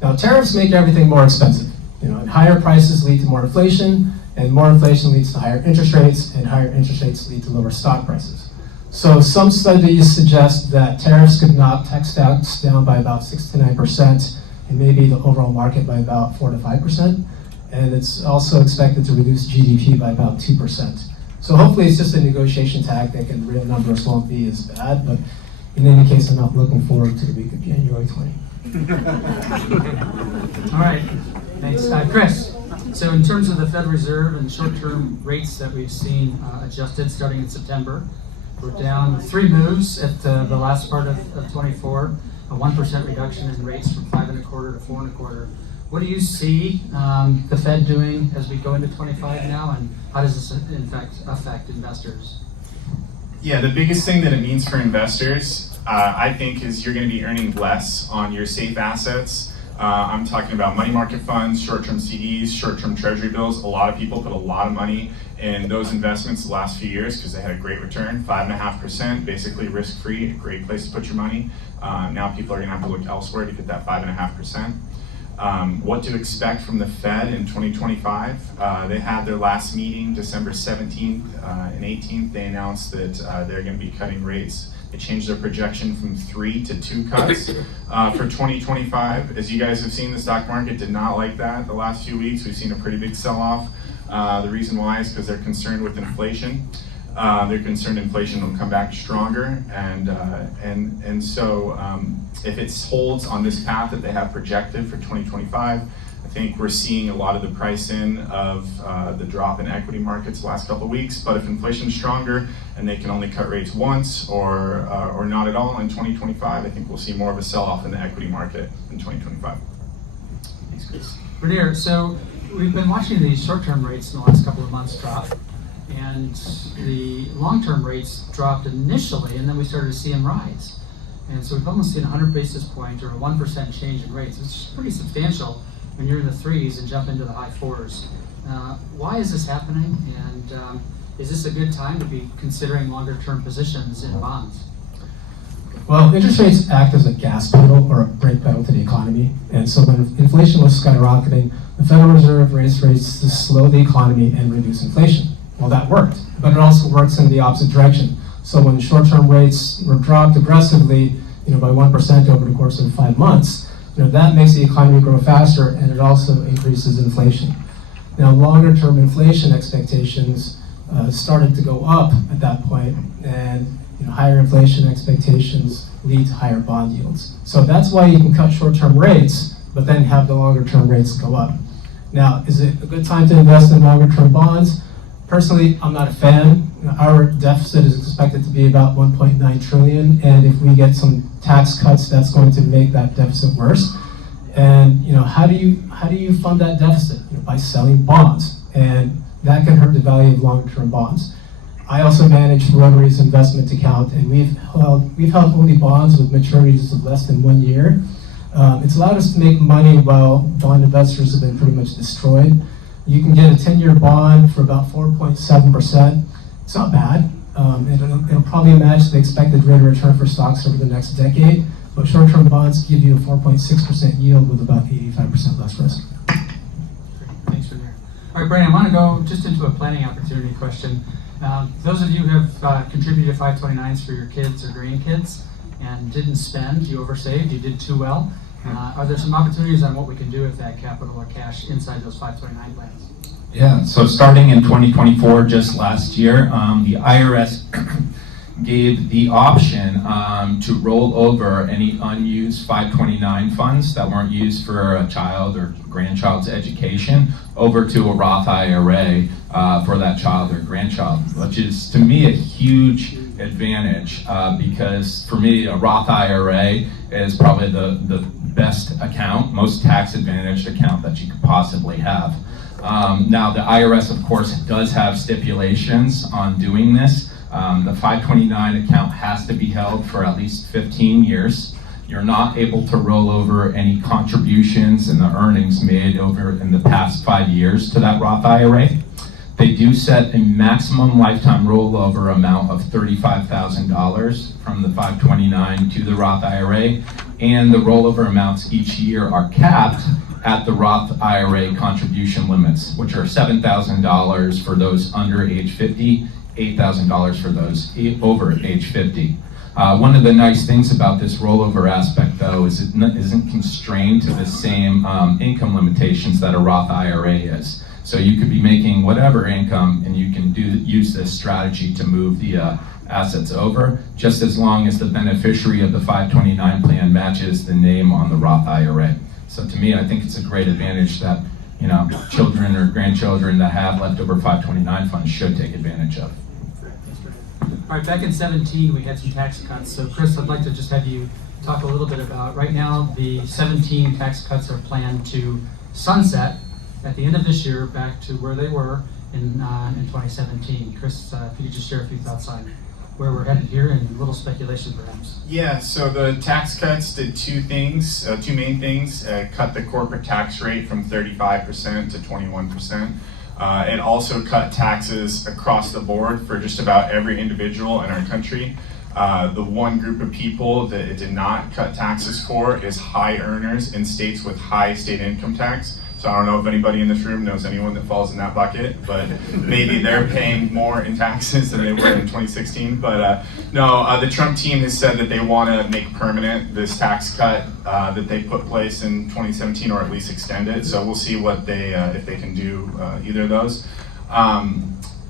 Now, tariffs make everything more expensive. You know, and higher prices lead to more inflation, and more inflation leads to higher interest rates, and higher interest rates lead to lower stock prices. So some studies suggest that tariffs could knock tech stocks down by about 6 to 9%, and maybe the overall market by about 4 to 5%. And it's also expected to reduce GDP by about 2%. So hopefully it's just a negotiation tactic and real numbers won't be as bad, but in any case, I'm not looking forward to the week of January 20. All right, thanks. Chris, so in terms of the Federal Reserve and short-term rates that we've seen adjusted starting in September, we're down 3 moves at the last part of 24, a 1% reduction in rates from 5.25 to 4.25. What do you see the Fed doing as we go into 25 now, and how does this in fact affect investors? Yeah, the biggest thing that it means for investors, I think, is you're going to be earning less on your safe assets. I'm talking about money market funds, short-term CDs, short-term treasury bills. A lot of people put a lot of money in those investments the last few years because they had a great return, 5.5%, basically risk-free, a great place to put your money. Now people are going to have to look elsewhere to get that 5.5%. What to expect from the Fed in 2025. They had their last meeting December 17th and 18th. They announced that they're going to be cutting rates. They changed their projection from 3 to 2 cuts for 2025. As you guys have seen, the stock market did not like that the last few weeks. We've seen a pretty big sell-off. The reason why is because they're concerned with inflation. They're concerned inflation will come back stronger, and so if it holds on this path that they have projected for 2025, I think we're seeing a lot of the price in of the drop in equity markets the last couple of weeks. But if inflation's stronger and they can only cut rates once or not at all in 2025, I think we'll see more of a sell-off in the equity market in 2025. Thanks, Chris. Rainier, so we've been watching these short-term rates in the last couple of months drop, and the long-term rates dropped initially, and then we started to see them rise. And so we've almost seen a 100 basis point or a 1% change in rates, which is pretty substantial when you're in the threes and jump into the high fours. Why is this happening, and is this a good time to be considering longer-term positions in bonds? Well, interest rates act as a gas pedal or a brake pedal to the economy. And so when inflation was skyrocketing, the Federal Reserve raised rates to slow the economy and reduce inflation. Well, that worked, but it also works in the opposite direction. So when short-term rates were dropped aggressively, by 1% over the course of 5 months, that makes the economy grow faster, and it also increases inflation. Now, longer-term inflation expectations started to go up at that point, and higher inflation expectations lead to higher bond yields. So that's why you can cut short-term rates, but then have the longer-term rates go up. Now, is it a good time to invest in longer-term bonds? Personally, I'm not a fan. Our deficit is expected to be about 1.9 trillion, and if we get some tax cuts, that's going to make that deficit worse. And how do you fund that deficit? By selling bonds, and that can hurt the value of long-term bonds. I also manage Rotary's investment account, and we've held only bonds with maturities of less than 1 year. It's allowed us to make money while bond investors have been pretty much destroyed. You can get a 10-year bond for about 4.7%. It's not bad. It'll probably match the expected rate of return for stocks over the next decade, but short-term bonds give you a 4.6% yield with about 85% less risk. Thanks, Rainier. All right, Brian, I want to go just into a planning opportunity question. Those of you who have contributed 529s for your kids or grandkids and didn't spend, you oversaved, you did too well. Are there some opportunities on what we can do with that capital or cash inside those 529 plans? Yeah, so starting in 2024, just last year, the IRS gave the option to roll over any unused 529 funds that weren't used for a child or grandchild's education over to a Roth IRA for that child or grandchild, which is, to me, a huge advantage because, for me, a Roth IRA is probably the best account, most tax-advantaged account that you could possibly have. Now, the IRS, of course, does have stipulations on doing this. The 529 account has to be held for at least 15 years. You're not able to roll over any contributions and the earnings made over in the past 5 years to that Roth IRA. They do set a maximum lifetime rollover amount of $35,000 from the 529 to the Roth IRA, and the rollover amounts each year are capped at the Roth IRA contribution limits, which are $7,000 for those under age 50, $8,000 for those over age 50. One of the nice things about this rollover aspect, though, is it isn't constrained to the same income limitations that a Roth IRA is. So you could be making whatever income, and you can use this strategy to move the assets over, just as long as the beneficiary of the 529 plan matches the name on the Roth IRA. So to me, I think it's a great advantage that children or grandchildren that have leftover 529 funds should take advantage of. All right, back in 17, we had some tax cuts. So Chris, I'd like to just have you talk a little bit about, right now, the 17 tax cuts are planned to sunset at the end of this year back to where they were in 2017. Chris, if you could just share a few thoughts on where we're headed here and a little speculation perhaps. Yeah, so the tax cuts did two main things. Cut the corporate tax rate from 35% to 21%. It also cut taxes across the board for just about every individual in our country. The one group of people that it did not cut taxes for is high earners in states with high state income tax. So I don't know if anybody in this room knows anyone that falls in that bucket, but maybe they're paying more in taxes than they were in 2016. But no, the Trump team has said that they want to make permanent this tax cut that they put place in 2017, or at least extend it. So we'll see what if they can do either of those.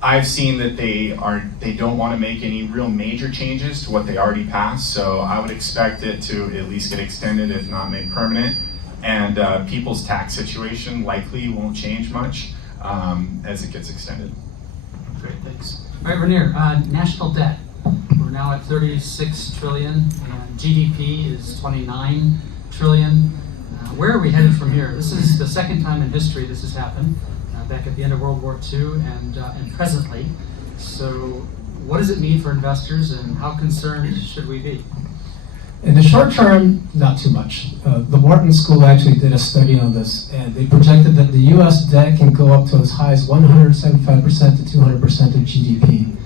I've seen that they don't want to make any real major changes to what they already passed, so I would expect it to at least get extended, if not made permanent. And people's tax situation likely won't change much as it gets extended. Great, thanks. All right, Rainier, national debt. We're now at 36 trillion, and GDP is 29 trillion. Where are we headed from here? This is the second time in history this has happened, back at the end of World War II and presently. So what does it mean for investors, and how concerned should we be? In the short term, not too much. The Wharton School actually did a study on this, and they projected that the U.S. debt can go up to as high as 175% to 200% of GDP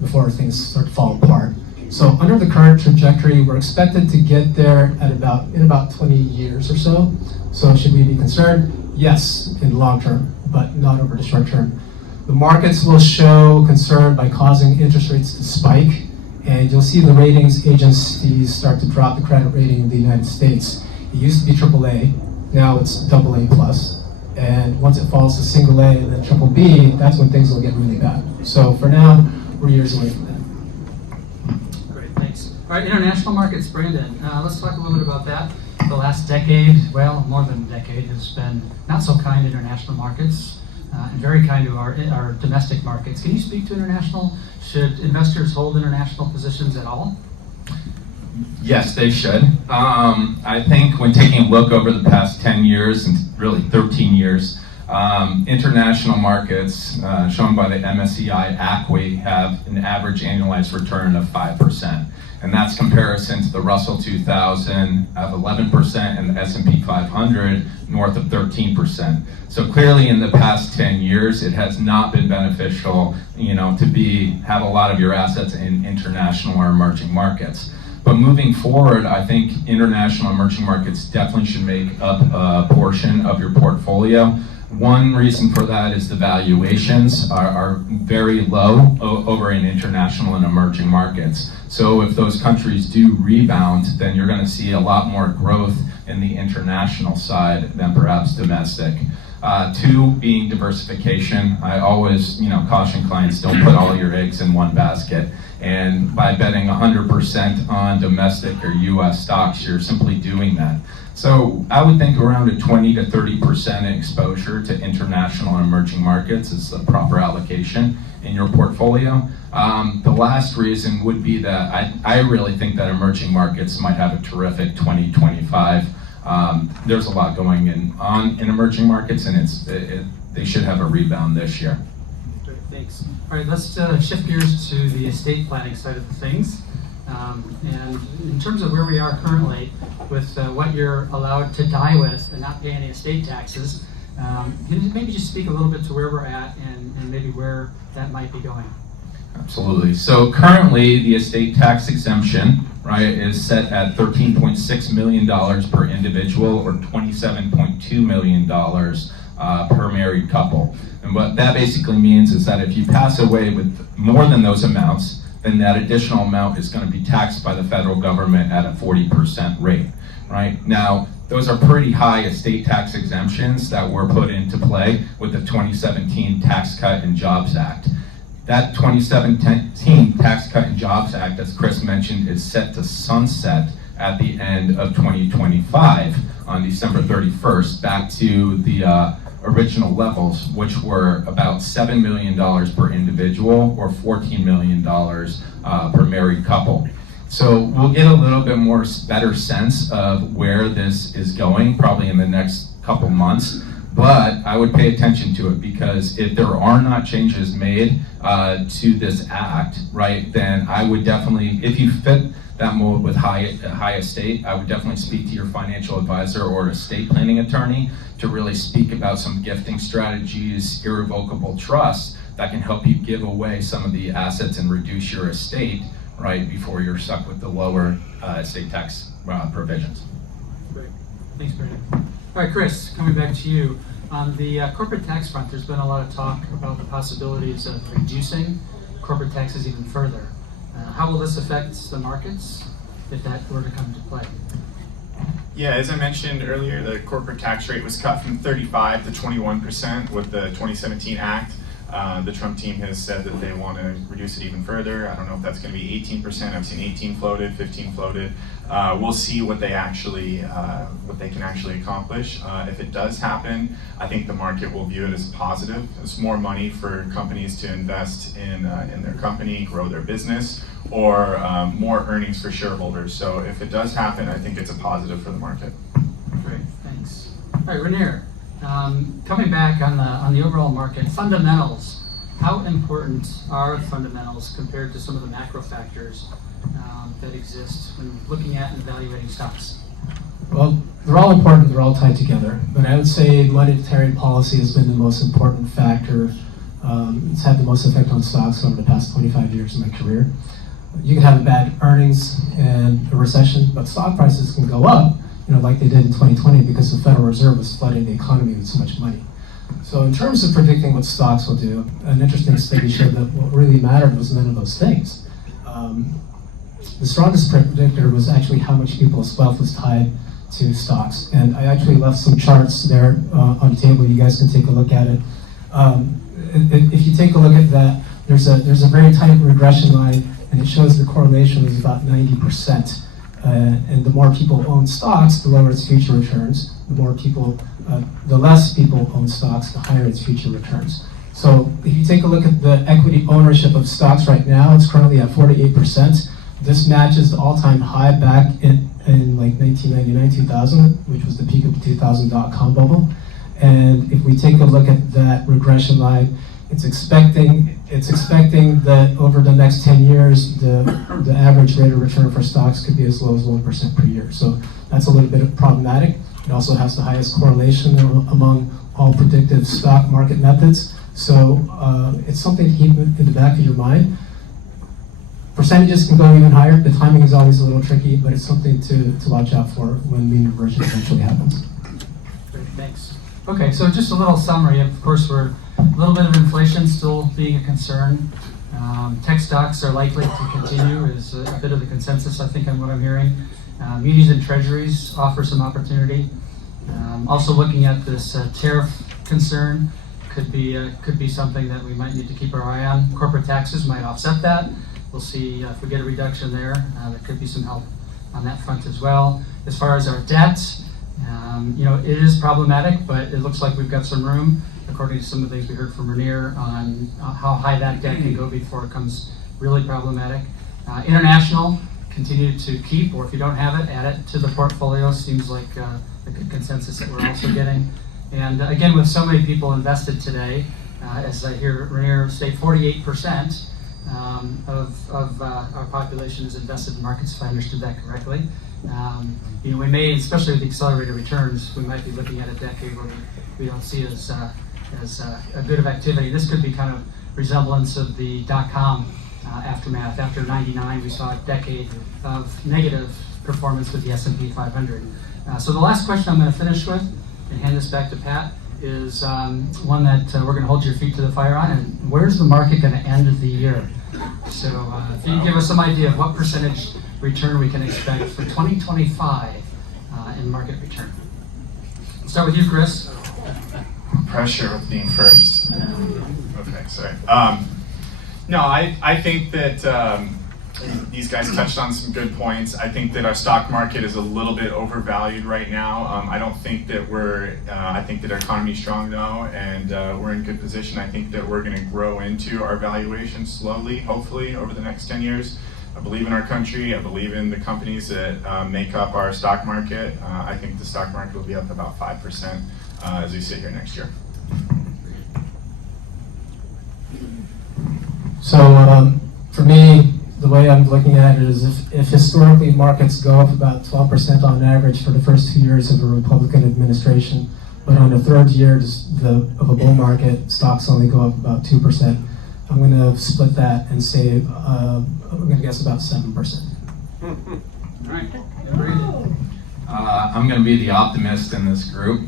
before things start to fall apart. So under the current trajectory, we're expected to get there in about 20 years or so. So should we be concerned? Yes, in the long term, but not over the short term. The markets will show concern by causing interest rates to spike, and you'll see the ratings agencies start to drop the credit rating in the United States. It used to be AAA, now it's AA+. And once it falls to single A and then triple B, that's when things will get really bad. So for now, we're years away from that. Great, thanks. All right, international markets, Brandon. Let's talk a little bit about that. The last decade, well, more than a decade, has been not so kind to international markets and very kind to our domestic markets. Can you speak to international? Should investors hold international positions at all? Yes, they should. I think when taking a look over the past 10 years and really 13 years, international markets shown by the MSCI ACWI have an average annualized return of 5%. And that's comparison to the Russell 2000 of 11% and the S&P 500 north of 13%. So clearly in the past 10 years, it has not been beneficial, to have a lot of your assets in international or emerging markets. But moving forward, I think international emerging markets definitely should make up a portion of your portfolio. One reason for that is the valuations are very low over in international and emerging markets. So if those countries do rebound, then you're going to see a lot more growth in the international side than perhaps domestic. Two being diversification. I always, caution clients, don't put all your eggs in one basket. And by betting 100% on domestic or U.S. stocks, you're simply doing that. So I would think around a 20 to 30% exposure to international and emerging markets is the proper allocation in your portfolio. The last reason would be that I really think that emerging markets might have a terrific 2025. There's a lot going on in emerging markets, and they should have a rebound this year. Great, thanks. All right, let's shift gears to the estate planning side of things. And in terms of where we are currently with what you're allowed to die with and not pay any estate taxes, can you maybe just speak a little bit to where we're at and maybe where that might be going? Absolutely. So currently, the estate tax exemption, is set at $13.6 million per individual, or $27.2 million per married couple. And what that basically means is that if you pass away with more than those amounts, then that additional amount is going to be taxed by the federal government at a 40% rate. Right now, those are pretty high estate tax exemptions that were put into play with the 2017 Tax Cut and Jobs Act. That 2017 Tax Cut and Jobs Act, as Chris mentioned, is set to sunset at the end of 2025 on December 31st, back to the original levels, which were about $7 million per individual or $14 million per married couple. So we'll get a little bit more better sense of where this is going probably in the next couple months. But I would pay attention to it, because if there are not changes made to this act, then I would definitely, if you fit that mold with high estate, I would definitely speak to your financial advisor or estate planning attorney to really speak about some gifting strategies, irrevocable trusts that can help you give away some of the assets and reduce your estate, before you're stuck with the lower estate tax provisions. Great. Thanks, Brandon. All right, Chris, coming back to you. On the corporate tax front, there's been a lot of talk about the possibilities of reducing corporate taxes even further. How will this affect the markets if that were to come to play? Yeah, as I mentioned earlier, the corporate tax rate was cut from 35 to 21% with the 2017 Act. The Trump team has said that they want to reduce it even further. I don't know if that's going to be 18%. I've seen 18 floated, 15 floated. We'll see what they can actually accomplish. If it does happen, I think the market will view it as positive. It's more money for companies to invest in their company, grow their business, or more earnings for shareholders. So if it does happen, I think it's a positive for the market. Great, thanks. All right, Rainier, coming back on the overall market, fundamentals. How important are fundamentals compared to some of the macro factors that exist when looking at and evaluating stocks? Well, they're all important, they're all tied together, but I would say monetary policy has been the most important factor. It's had the most effect on stocks over the past 25 years in my career. You can have bad earnings and a recession, but stock prices can go up, like they did in 2020 because the Federal Reserve was flooding the economy with so much money. So in terms of predicting what stocks will do, an interesting study showed that what really mattered was none of those things. The strongest predictor was actually how much people's wealth was tied to stocks. And I actually left some charts there on the table. You guys can take a look at it. If you take a look at that, there's a very tight regression line, and it shows the correlation is about 90%. And the more people own stocks, the lower its future returns. The less people own stocks, the higher its future returns. So if you take a look at the equity ownership of stocks right now, it's currently at 48%. This matches the all-time high back in like 1999, 2000, which was the peak of the 2000 dot-com bubble. And if we take a look at that regression line, it's expecting that over the next 10 years, the average rate of return for stocks could be as low as 1% per year. So that's a little bit problematic. It also has the highest correlation among all predictive stock market methods. So it's something to keep in the back of your mind. Percentages can go even higher. The timing is always a little tricky, but it's something to watch out for when mean reversion eventually happens. Great, thanks. Okay, so just a little summary. Of course, we're a little bit of inflation still being a concern. Tech stocks are likely to continue is a bit of the consensus, I think, on what I'm hearing. Munis and treasuries offer some opportunity. Also looking at this tariff concern could be something that we might need to keep our eye on. Corporate taxes might offset that. We'll see if we get a reduction there. There could be some help on that front as well. As far as our debt, it is problematic, but it looks like we've got some room, according to some of the things we heard from Rainier, on how high that debt can go before it becomes really problematic. International, continue to keep, or if you don't have it, add it to the portfolio. Seems like a good consensus that we're also getting. And again, with so many people invested today, as I hear Rainier state, 48% of our population is invested in markets, if I understood that correctly. We may, especially with the accelerated returns, we might be looking at a decade where we don't see as a bit of activity. This could be kind of resemblance of the dot-com aftermath. After 99, we saw a decade of negative performance with the S&P 500. So the last question I'm going to finish with, and hand this back to Pat, is one that we're going to hold your feet to the fire on. And where's the market going to end the year? So if you can give us some idea of what percentage return we can expect for 2025 in market return. Let's start with you, Chris. Pressure with being first. Okay, sorry. No, I think that these guys touched on some good points. I think that our stock market is a little bit overvalued right now. I don't think that I think that our economy is strong though, and we're in good position. I think that we're going to grow into our valuation slowly, hopefully, over the next 10 years. I believe in our country. I believe in the companies that make up our stock market. I think the stock market will be up about 5% as we sit here next year. So for me, the way I'm looking at it is if historically markets go up about 12% on average for the first 2 years of a Republican administration, but on the third year of a bull market, stocks only go up about 2%. I'm going to split that and say, I'm going to guess about 7%. All right. I'm going to be the optimist in this group.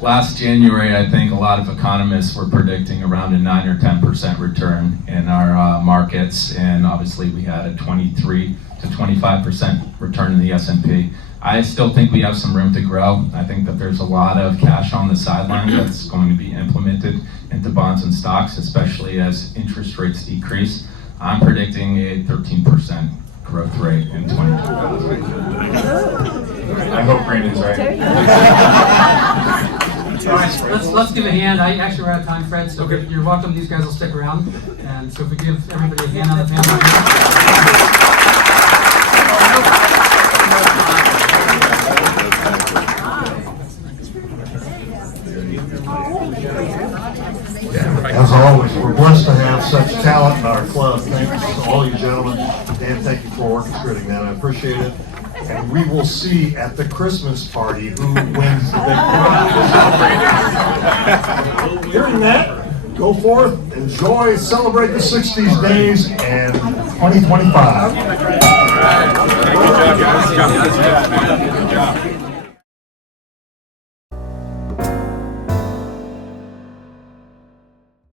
Last January, I think a lot of economists were predicting around a 9 or 10% return in our markets, and obviously we had a 23% to 25% return in the S&P. I still think we have some room to grow. I think that there's a lot of cash on the sideline that's going to be implemented into bonds and stocks, especially as interest rates decrease. I'm predicting a 13% growth rate in 2020. I hope Brandon's right. All right, let's give a hand. I actually ran out of time, Fred, so you're welcome. These guys will stick around. And so if we give everybody a hand on the panel. As always, we're blessed to have such talent in our club. Thanks to all you gentlemen. Dan, thank you for orchestrating that. I appreciate it. And we will see at the Christmas party who wins the big prize. Hearing that, go forth, enjoy, celebrate the 60s days and 2025.